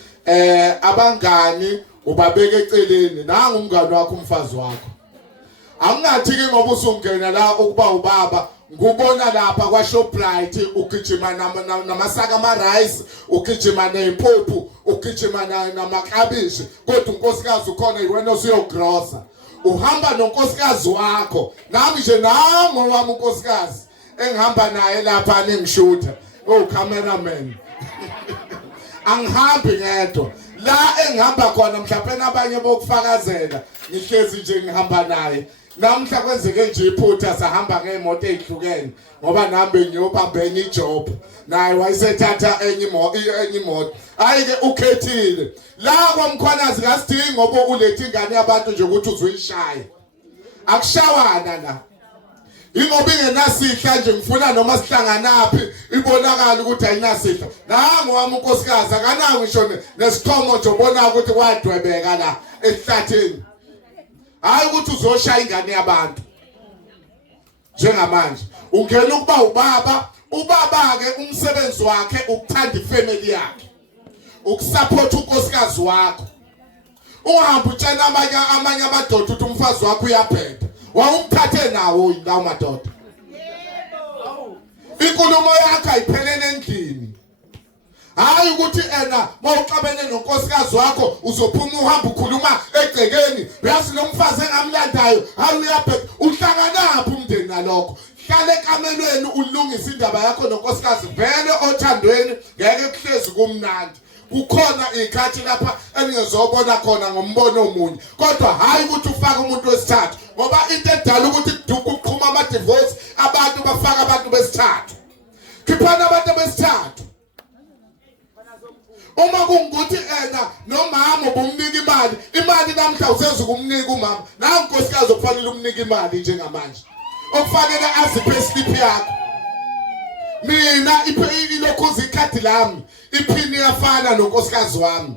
abangani ubabeke eceleni nanga umngani wakho umfazi wakho. Angathi ke ngoba usungena la ukuba ubaba ngubona lapha kwa Shoprite ugijima namasaka ama rice ugijima nempuphu ugijima namaklabishi kodwa unkosikazi ukhona iwena usiyogrosa uhamba nonkosikazi wakho nami nje nango wami unkosikazi engihamba naye lapha ningishutha cameraman angihambi ngedwa la engihamba khona mhlawumbe nabanye bokufakazela ngihlezi nje ngihamba naye. Namhla kwenzeke nje iphutha sahamba ngeemoto ezihlukene ngoba nambe ngiyobamba enye ijob naye wayesethatha enye imoto. Ayike ukhethile la kwaMkhwanazi kasidingi ngoba ulethe ingane yabantu nje ukuthi uzoyishaya akushawana la ingoba ingenasihla nje ngifuna noma sihlanganaphi ibonakala ukuthi ayinasihla nangu wami unkosikazi akanango ngisho nesithomo nje ubona ukuthi kwadwebeka la esihlatheni. Hayi ukuthi uzoshaya ingane yabantu njengamanje ungena ukuba ubaba ke umsebenzi wakhe ukuthanda ifamily yakhe ukusupport unkosikazi wakho. Uhamba utshena amanye amadoda ukuthi umfazi wakho uyaphetha wawumthathe nawo lawo madoda. Inkulumo yakhe ayiphelele endlini. Hayi ukuthi mawuxabene nonkosikazi wakho uzophuma uhamba ukhuluma egcekeni uyazi lo mfazi engamlandayo hayi uyaphetha. Uhlanganaphi umndeni nalokho? Hlale ekamelweni ulungise indaba yakho nonkosikazi vele othandweni ngeke kuhlezi kumnandi. Kukhona ikhathi lapha engizobona khona ngombono omunye kodwa hayi ukuthi ufake umuntu wesithathu ngoba into edala ukuthi kuqhuma ama divorce abantu bafaka abantu besithathu. Khiphana abantu besithathu. Uma kungukuthi nomama ubumnika imali namhla usezukumnika umama nawe unkosikazi okufanele umnika imali njengamanje okufanele aziphe slip yakho. Mina ilokhuza ikhadi lami iphini yafana nonkosikazi wami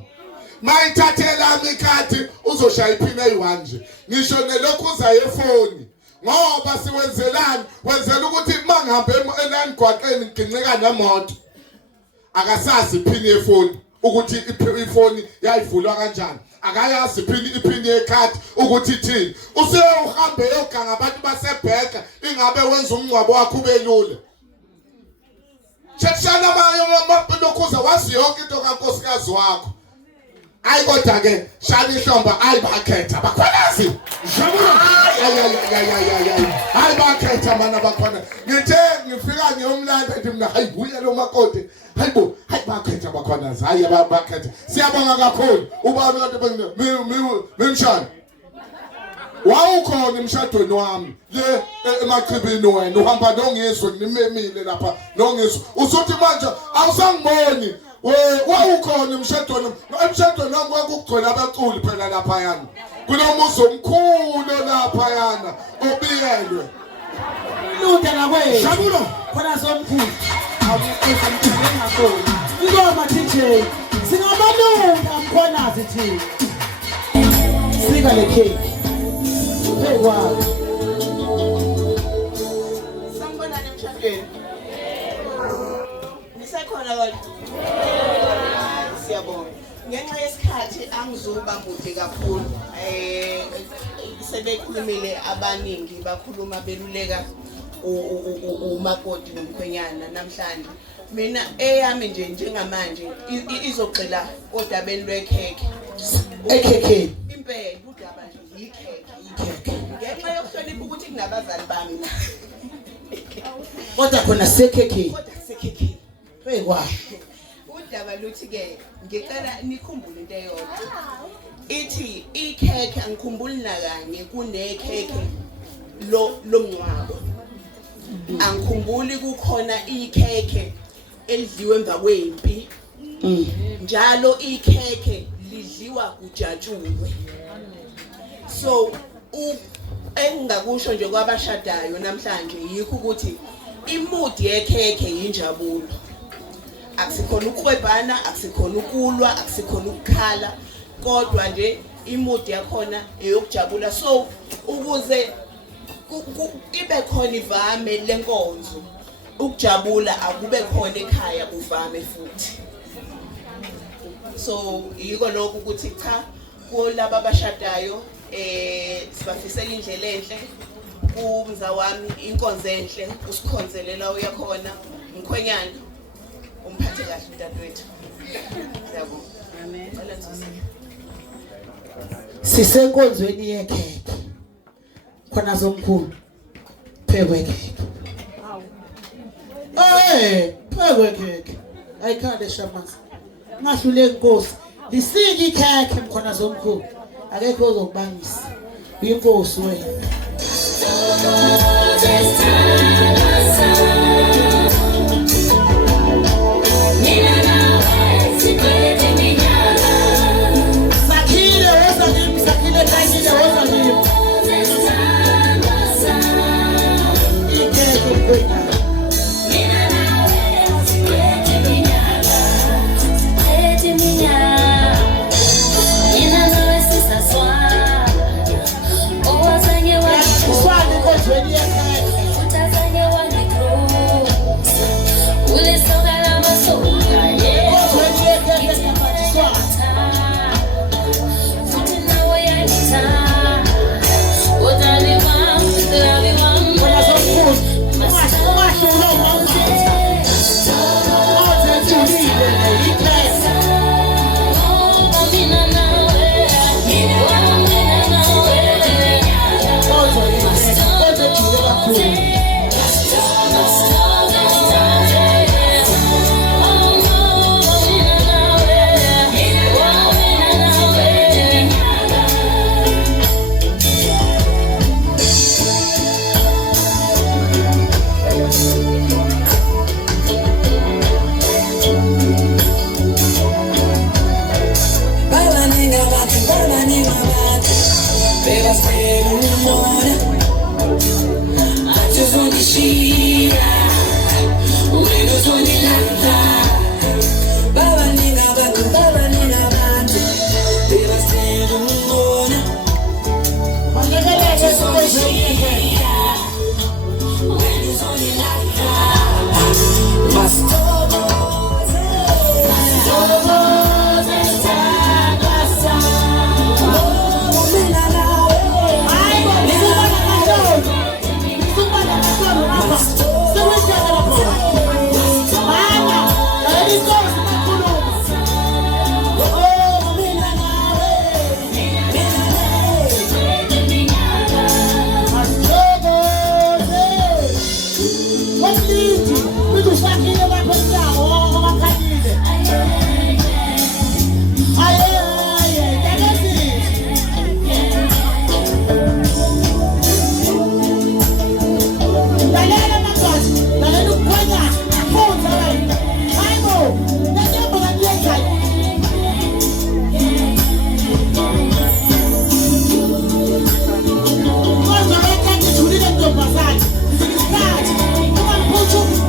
mayithathe lami ikhadi uzoshaya iphini eyi1 nje ngisho nelokhuza yefoni ngoba siwenzelani wenzela ukuthi mangihambe elangwaqeni ngiginceka nemoto akasazi iphini yefoni ukuthi ifoni yayivulwa kanjani akayazi iphini yekhadi ukuthi ithini useuhambe yoganga abantu basebheka ingabe wenza umncwabo wakho ubelula. Cheshana lokhuza wazi yonke into kankosikazi wakho. Ayi kodwa ke shana ihlomba ayibakhetha bakhwanazi. Hayi bakhetha mana bakhona. Ngithe ngifika ngiyomlanda ethi mina hayi buya lo makoti. Hayibo hayi bakhetha bakhwanazi hayi bakhetha. Siyabonga kakhulu uba abantu bemshana. Wawukhona emshadweni wami le emachibini wena uhamba nongizwe nimemile lapha nongizwe usuthi manje awusangiboni wawukhona emshadweni wami kwakugcwele abaculi phela lapha yana kunomuzi omkhulu lapha yana obiyelwe Lude ngakwethu Shabulo khona somkhulu awukhona ngoma DJ singabalunga Mkhwanazi thina sika le cake. Hey wow. Sanibonani emshadweni. Nisekhona kodwa? Siyabonga. Ngenxa yesikhathi angizuba mude kakhulu. Sebekhulumile abaningi bakhuluma beluleka umakoti nomkhwenyana namhlanje. Mina eyami nje njengamanje izogxila odabeni lwekheke. Ekheke. Impela udaba nje ikheke. Ngenxa yokuhlonipha ukuthi kunabazali bami. Kodwa khona sekheke. Kodwa sekheke. Hey wow. daba luthi ke ngicela nikhumbule into eyodwa. Ithi ikhekhe angikhumbuli nakanye kunekhekhe lomncwabo. Angikhumbuli kukhona ikhekhe elidliwe emva kwempi. Njalo ikhekhe lidliwa kujatshulwe. So engingakusho nje kwabashadayo namhlanje yikho ukuthi imudi yekhekhe injabulo. Akusikhona ukukwebhana, akusikhona ukulwa, akusikhona ukukhala, kodwa nje imudi yakhona eyokujabula. So ukuze ibe khona ivame lenkonzo, ukujabula akube khona ekhaya uvame futhi. So yiko lokho ukuthi cha kulabo abashadayo sibafisela indlela enhle, kumza wami inkonzo enhle, usikhonzelela uyakhona, mkhwenyana umphathe kahle umntatwethu. Siyabonga. Amen. Sisenkonzweni yekhekhe. Khona zomkhulu. Phekwe khekhe. Phekwe khekhe. Ayikhale shamanzi. Ngahlule inkosi. Lisiki ikhekhe mkhona zomkhulu. Akekho ozokubangisa. Inkosi wena. Come on, put your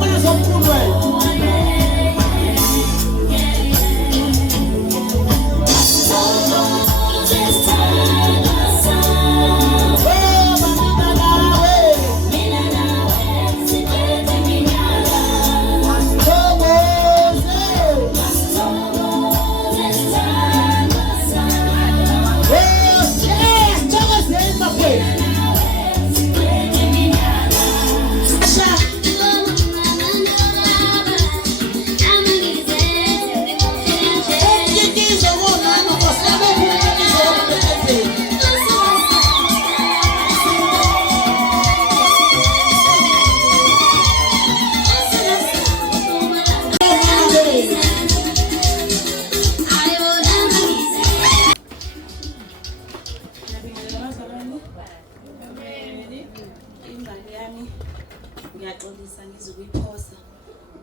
Ngiyaxolisa ngizokuyiphosa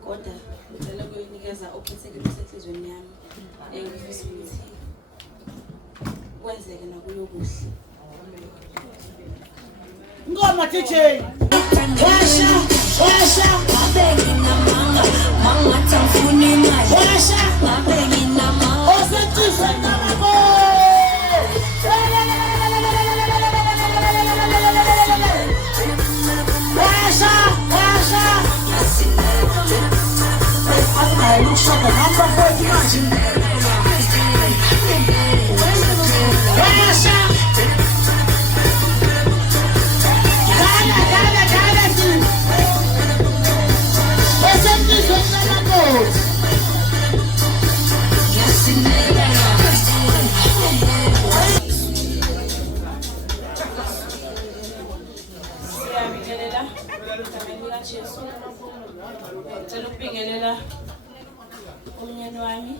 kodwa ngicela ukuyinikeza okukhethekile esenhlizweni yami. Ngifisa ukuthi kwenzeke nakuyo kuhle. Ngoma DJ. Washa. Ngabeki namanga, manga tamfuni imali. Washa. Ngabeki namanga. Osentiswe namako. Washa. I look shot the number 4 manje. Washa. Siyabingelela egameni likaJesu. Ngicela ukubingelela umnyeni wami.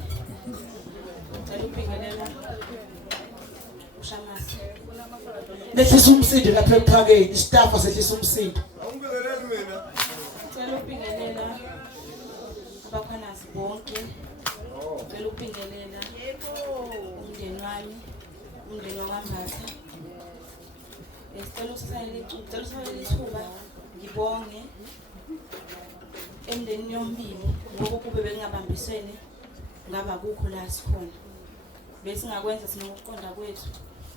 Ngicela ukubingelela uShamasi. Lehlisa umsindo lapha ephakeni, istaff asehlisa umsindo. Ngicela ukubingelela abakhanazi bonke. Ngicela ukubingelela umndeni wami, umndeni waMambatha. Ngicela usayele ithuba ngibonge emndenini yombili ngoba kube bengabambisene ngaba kukho la sikhona. Bese ngakwenza sinokuqonda kwethu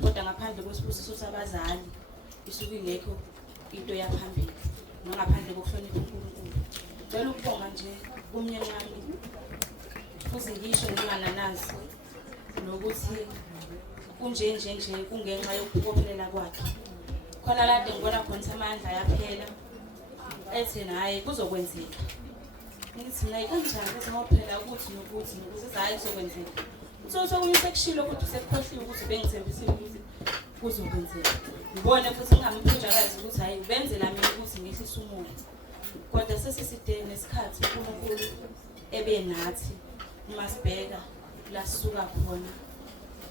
kodwa ngaphandle kwesibusiso sabazali isuke ingekho into yaphambili ngaphandle kokuhlonipha uNkulunkulu. Ngicela ukubonga nje umnyeni wami futhi ngisho ngingananazi nokuthi kunje kungenxa yokuphokophela kwakhe. Khona la ngibona khona amandla yaphela ethi naye kuzokwenzeka. Ngithi naye kanjani ezophela ukuthi nokuthi hayi kuzokwenzeka. Uthola ukuthi sekushilo ukuthi usekhohliwe ukuthi bengithembisile ukuthi kuzokwenzeka. Ngibone futhi ngingamphujakazi ukuthi hayi ubenzela mina ukuthi ngehlise umoya. Kodwa sesisidene nesikhathi uNkulunkulu ebenathi uMasibheka la sisuka khona.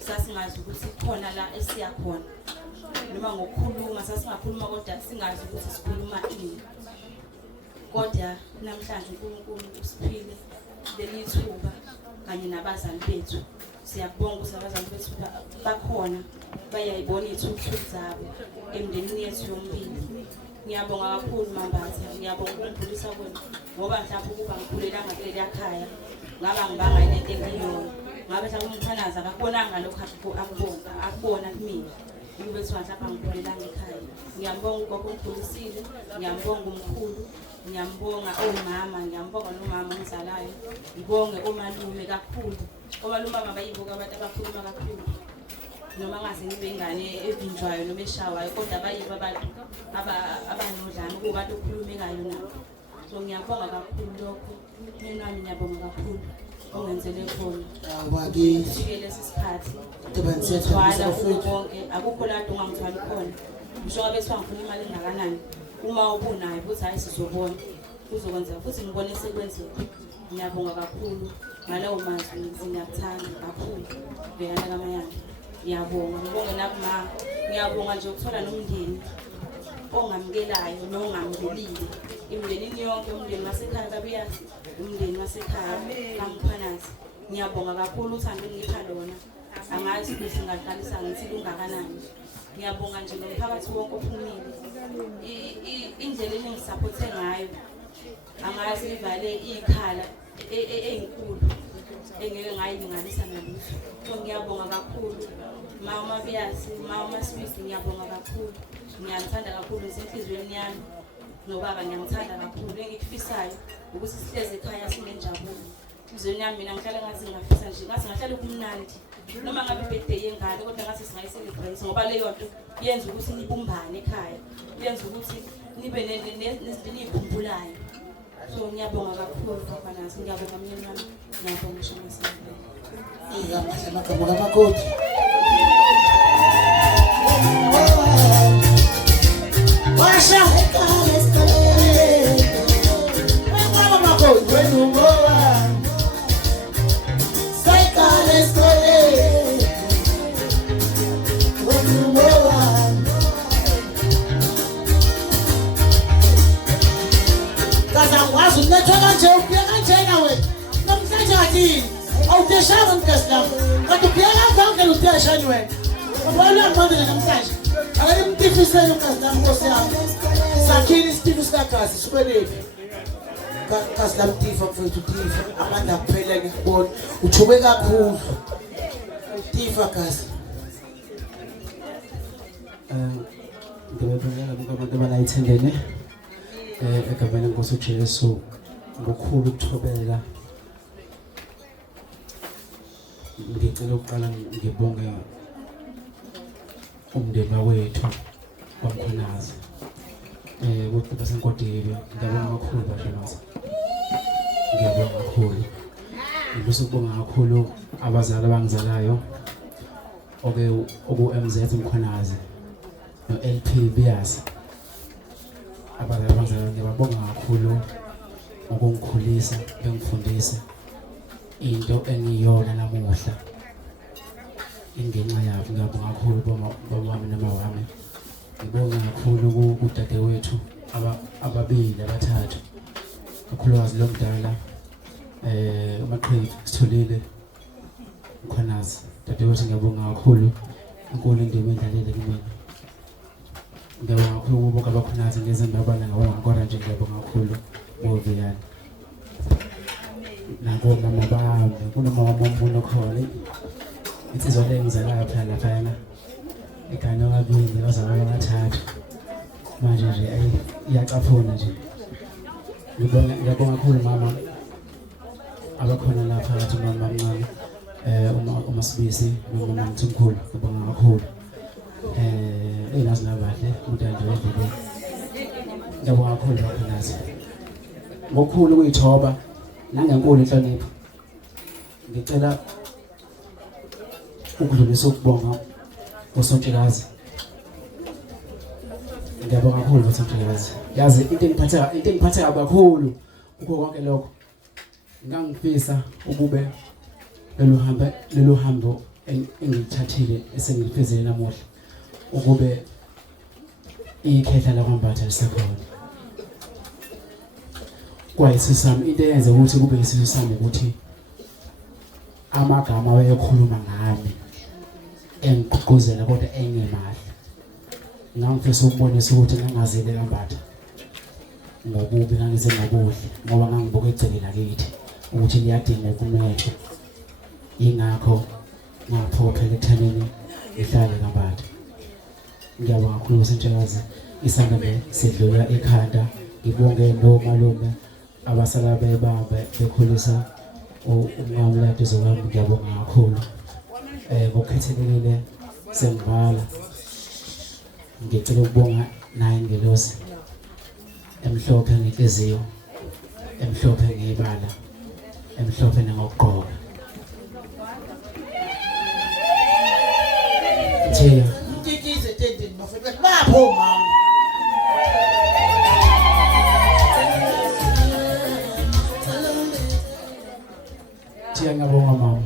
Sasingazi ukuthi khona la esiya khona. Noma ngokukhuluma sasingakhuluma kodwa singazi ukuthi sikhuluma ini. Kodwa namhlanje uNkulunkulu usiphile leli thuba kanye nabazali bethu. Siyabonga ukuthi abazali bethu bakhona bayayibona izithuthu zabo emndenini yethu yombili. Ngiyabonga kakhulu Mambatha, ngiyabonga ukungibulisa kwenu ngoba mhlawumbe ukuba ngikhulelang kuleli ekhaya ngaba ngibanga into engiyona. Ngabe mhlawumbe umkhanaza akubonanga lokho akubona kumina. Ukube mhlawumbe ngikhulelang ekhaya. Ngiyambonga ugogo ongikhulisile, ngiyambonga umkhulu, ngiyambonga omama, ngiyambonga nomama ongizalayo. Ngibonge omalume kakhulu. Omalume abayibuka abantu abakhuluma kakhulu. Noma ngaze ngibe ingane evinjwayo noma eshawayo kodwa bayiba abantu abanodlame kuba abantu okhulumekayo nabo. So ngiyabonga kakhulu lokho. Mina nami ngiyabonga kakhulu ongenzele khona. Awake lesi sikhathi. Debantsela bonke akukho la nto ungangithwali khona. Ngisho ngabe ngifuna imali engakanani. Uma ubunayo futhi hayi sizobona. Kuzokwenzeka futhi ngibone sekwenzeka. Ngiyabonga kakhulu ngalawo mazwi ngiyakuthanda kakhulu. Vela kamayanga. Ngiyabonga ngibonge nakuma ngiyabonga nje ukuthola nomndeni ongamukelayo nongamkelile imndenini yonke umndeni wasekhaya kabiyazi umndeni wasekhaya kaMkhwanazi. Ngiyabonga kakhulu uthando engipha lona angazi ukuthi ngaqalisa ngithi lungakanani. Ngiyabonga nje nomphakathi wonke ophumile indlela engisupporthe ngayo angazi ivale ikhala ezinkulu engeke ngayilinganisa nalutho. So ngiyabonga kakhulu mama Biasi, mama Smith, ngiyabonga kakhulu. Ngiyamthanda kakhulu ezinhlizweni yami nobaba ngiyamthanda kakhulu. Engikufisayo ukuthi sihleze ekhaya sinenjabulo. Izweni yami mina ngihlala ngathi ngingafisa nje ngathi ngahlala kumnandi noma ngabe birthday yengane kodwa ngathi singayicelebrate ngoba leyo nto yenza ukuthi nibumbane ekhaya, yenza ukuthi nibe nezinto enizikhumbulayo. So ngiyabonga kakhulu Mkhwanazi, ngiyabonga myeni wami, ngiyabonga Shamasi. Magama kamakoti. Washa Mama makoti wenu ngoa Saikale skole wenu ngoa manje ubuya kanjena wena namhlanje ngathini awudeshanga mgesi lami kanti ubuya kangangena udeshani wena ubona manje namhlanje akake mtifisele mgesi lami nkosi yami sakhini isitifu sikagazi sibelephi gazi lami tifa mfethu tifa amandla kuphela ngiyabona ujuke kakhulu tifa gazi ngibabongela bonke abantu abalayithendene egameni lenkosi uJesu ngokukhulu ukuthobela ngicela ukuqala ngibonge umndeni wethu kwaMkhonazi ukuthi basenkodile ngiyabonga kakhulu bashanaza ngiyabonga kakhulu ngibuse ukubonga kakhulu abazali abangizalayo oku MZ Mkhonazi no LP Bias abazali abangizalayo ngiyabonga kakhulu ngokungikhulisa bengifundisa into engiyona namuhla ingenxa yabo ngiyabonga kakhulu baba wami nama wami ngibonga kakhulu kudadewethu ababili abathathu kakhulukazi lo mdala uMaqhiwu Sithulile Mkhonazi dadewethu ngiyabonga kakhulu inkulu indima endlalele kimi ngiyabonga kakhulu bonke abaKhonazi ngezindabana ngabona kodwa nje ngiyabonga kakhulu boviyani nabona mama bami kunoma wamombulo khona insizwa lengizalayo phela laphana igane wabili wazalwa kathathu manje nje iyacaphuna nje ngiyabonga kakhulu mama abakhona lapha phakathi mama mncane uMasibisi nomama Mthimkhulu ngiyabonga kakhulu enazi nabahle untando wedlule ngiyabonga kakhulu baKhonazi ngokukhulu kuyithoba nangenkulu inhlonipho ngicela ukudlulisa ukubonga uSontshikazi ngiyabonga kakhulu uSontshikazi yazi into engiphatha kakhulu ukho konke lokho ngangifisa ukube lelo hambo engilithathile esengilifezele namuhla ukube ikhehla lakwambatha lisekhona kwayisiso sami into eyenza ukuthi kube isiso sami ukuthi amagama ayekhuluma ngami engigqugquzela kodwa engemali ngangifisa ukubonisa ukuthi ngangazile kambatha ngobubi ngangize ngobuhle ngoba ngangibuka egcele lakithi ukuthi liyadinga ukumethwa ingakho ngaphophela ekuthaneni ngihlale kambatha ngiyabonga kakhulu uSontshikazi isandla sidlula ekhanda ngibonge lo malume abasala bebamba bekhulisa umnqamlado zokwami ngiyabonga kakhulu ngokukhethekile sengivala ngicela ukubonga naye ngelosi emhlophe ngenhliziyo emhlophe ngebala emhlophe nangokugqoka Thea mtikize tendeni bafethu bapho mama Thea ngiyabonga mama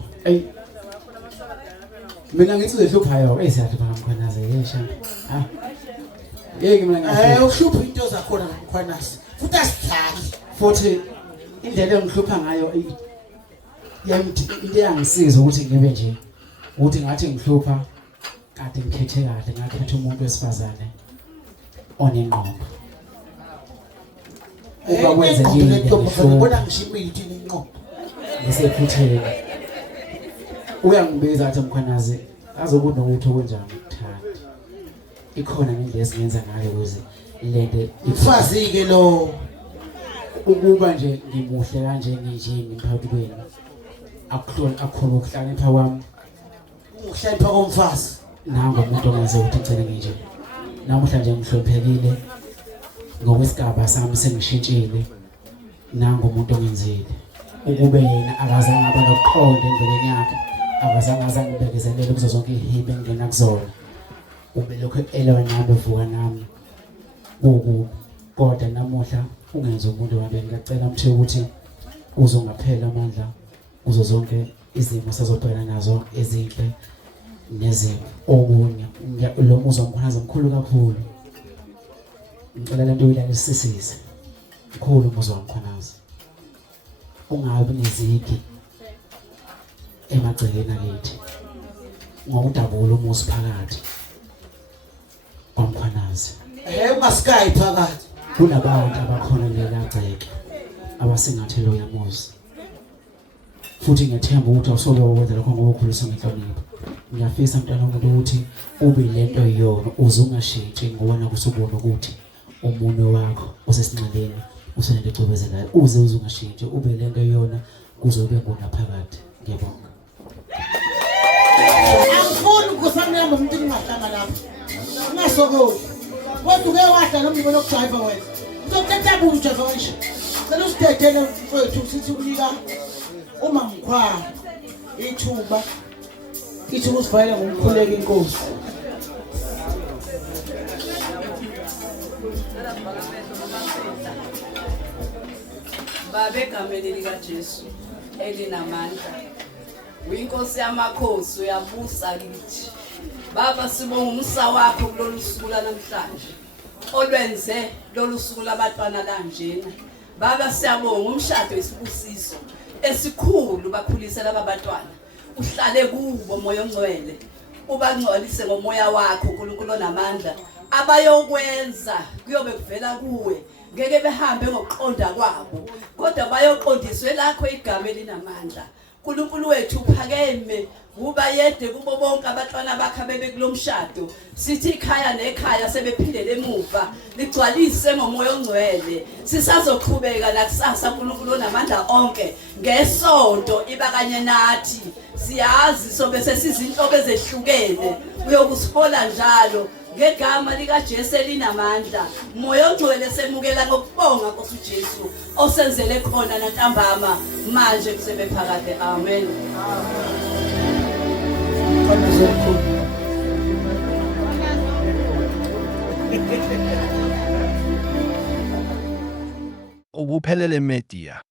mina ngithi uzohluphayo eziyathi baMkhonazi yesha yeke mina uhlupha into zakhona ngaMkhonazi futhi asithali futhi indlela engihlupha ngayo into yangisiza ukuthi ngibe nje ukuthi ngathi ngihlupha kade ngikhethe kahle ngakhetha umuntu wesifazane onengqondo uba wenze yini ngibona ngishimithi nenqondo ngisephuthele uyangibiza athi Mkhonazi azokuthi nokuthi okwenjani ukuthanda ikhona indlela esingenza ngayo ukuze lente ifazi ke lo ukuba nje ngimuhle kanje nginje ngimphakathi kwenu akukhona ukuhlanipha kwami ukuhlanipha komfazi nango umuntu ongenze ukuthi ngicele nginje namuhla nje ngihlophekile ngokwesigaba sami sengishintshile nango umuntu ongenzile ukube yena akazange aba nokuqonda endleleni yakhe akazange ngibekezelele kuzo zonke ihibe engena kuzona ube lokho elwa nami evuka nami kodwa namuhla ungenza umuntu wami ngiyacela mthe ukuthi uzongaphela amandla kuzo zonke izimo sazobhekana nazo ezinhle nezimo okunye lo muzwa Mkhonazi omkhulu kakhulu ngicela lento uyilanisisise mkhulu umuzwa Mkhonazi ungabi nezigi emagcekeni akithi ngokudabula umusi phakathi kwaMkhwanazi. Ungasikayi phakathi. Kunabantu abakhona lela gceke abasingathe loya muzi. Futhi ngiyethemba ukuthi awusobe wenza lokho ngoba ukhulisa ngenhlonipho. Ngiyafisa mntana womuntu ukuthi ube lento yiyona uze ungashintshi ngoba nakusubona ukuthi umunwe wakho osesinqandeni usenento ecobezelayo uze ungashintshi ube lento yiyona kuzobe ngonaphakade. Ngiyabonga. Angifuni ukusamnyama umuntu engahlanga lapha. Ungasokoli. Kodwa uke wahla nomntu lokudriver wena. Uzokuthatha buntu driver wena. Cela usidedele mfowethu sithi unika uma ngikhwa ithuba ithi usivayela ngomkhuleka inkosi. Baba egameni likaJesu elinamandla. Uyinkosi yamakhosi uyabusa kithi. Baba sibonga umsa wakho kulolu suku namhlanje. Olwenze lolu suku labantwana lanjena. Baba siyabonga umshado wesibusiso esikhulu bakhulisela abantwana. Uhlale kubo moya ongcwele. Ubangcolise ngomoya wakho uNkulunkulu onamandla. Abayokwenza kuyobe kuvela kuwe. Ngeke behambe ngokuqonda kwabo kodwa bayoqondiswe lakho igama elinamandla. uNkulunkulu wethu uphakeme kuba yede kubo bonke abantwana bakhe bebe kulomshado. Sithi ikhaya nekhaya sebephindele emuva ligcwalise ngomoya ongcwele. Sisazoqhubeka nakusasa uNkulunkulu onamandla onke ngesonto iba kanye nathi. Siyazi sobe sesizinhlobo ezehlukene uyokusihola njalo ngegama likaJesu elinamandla. Moya ongcwele semukela ngokubonga Nkosi uJesu osenzele khona nantambama manje kusebe phakade. Amen. Ubuphelele Media.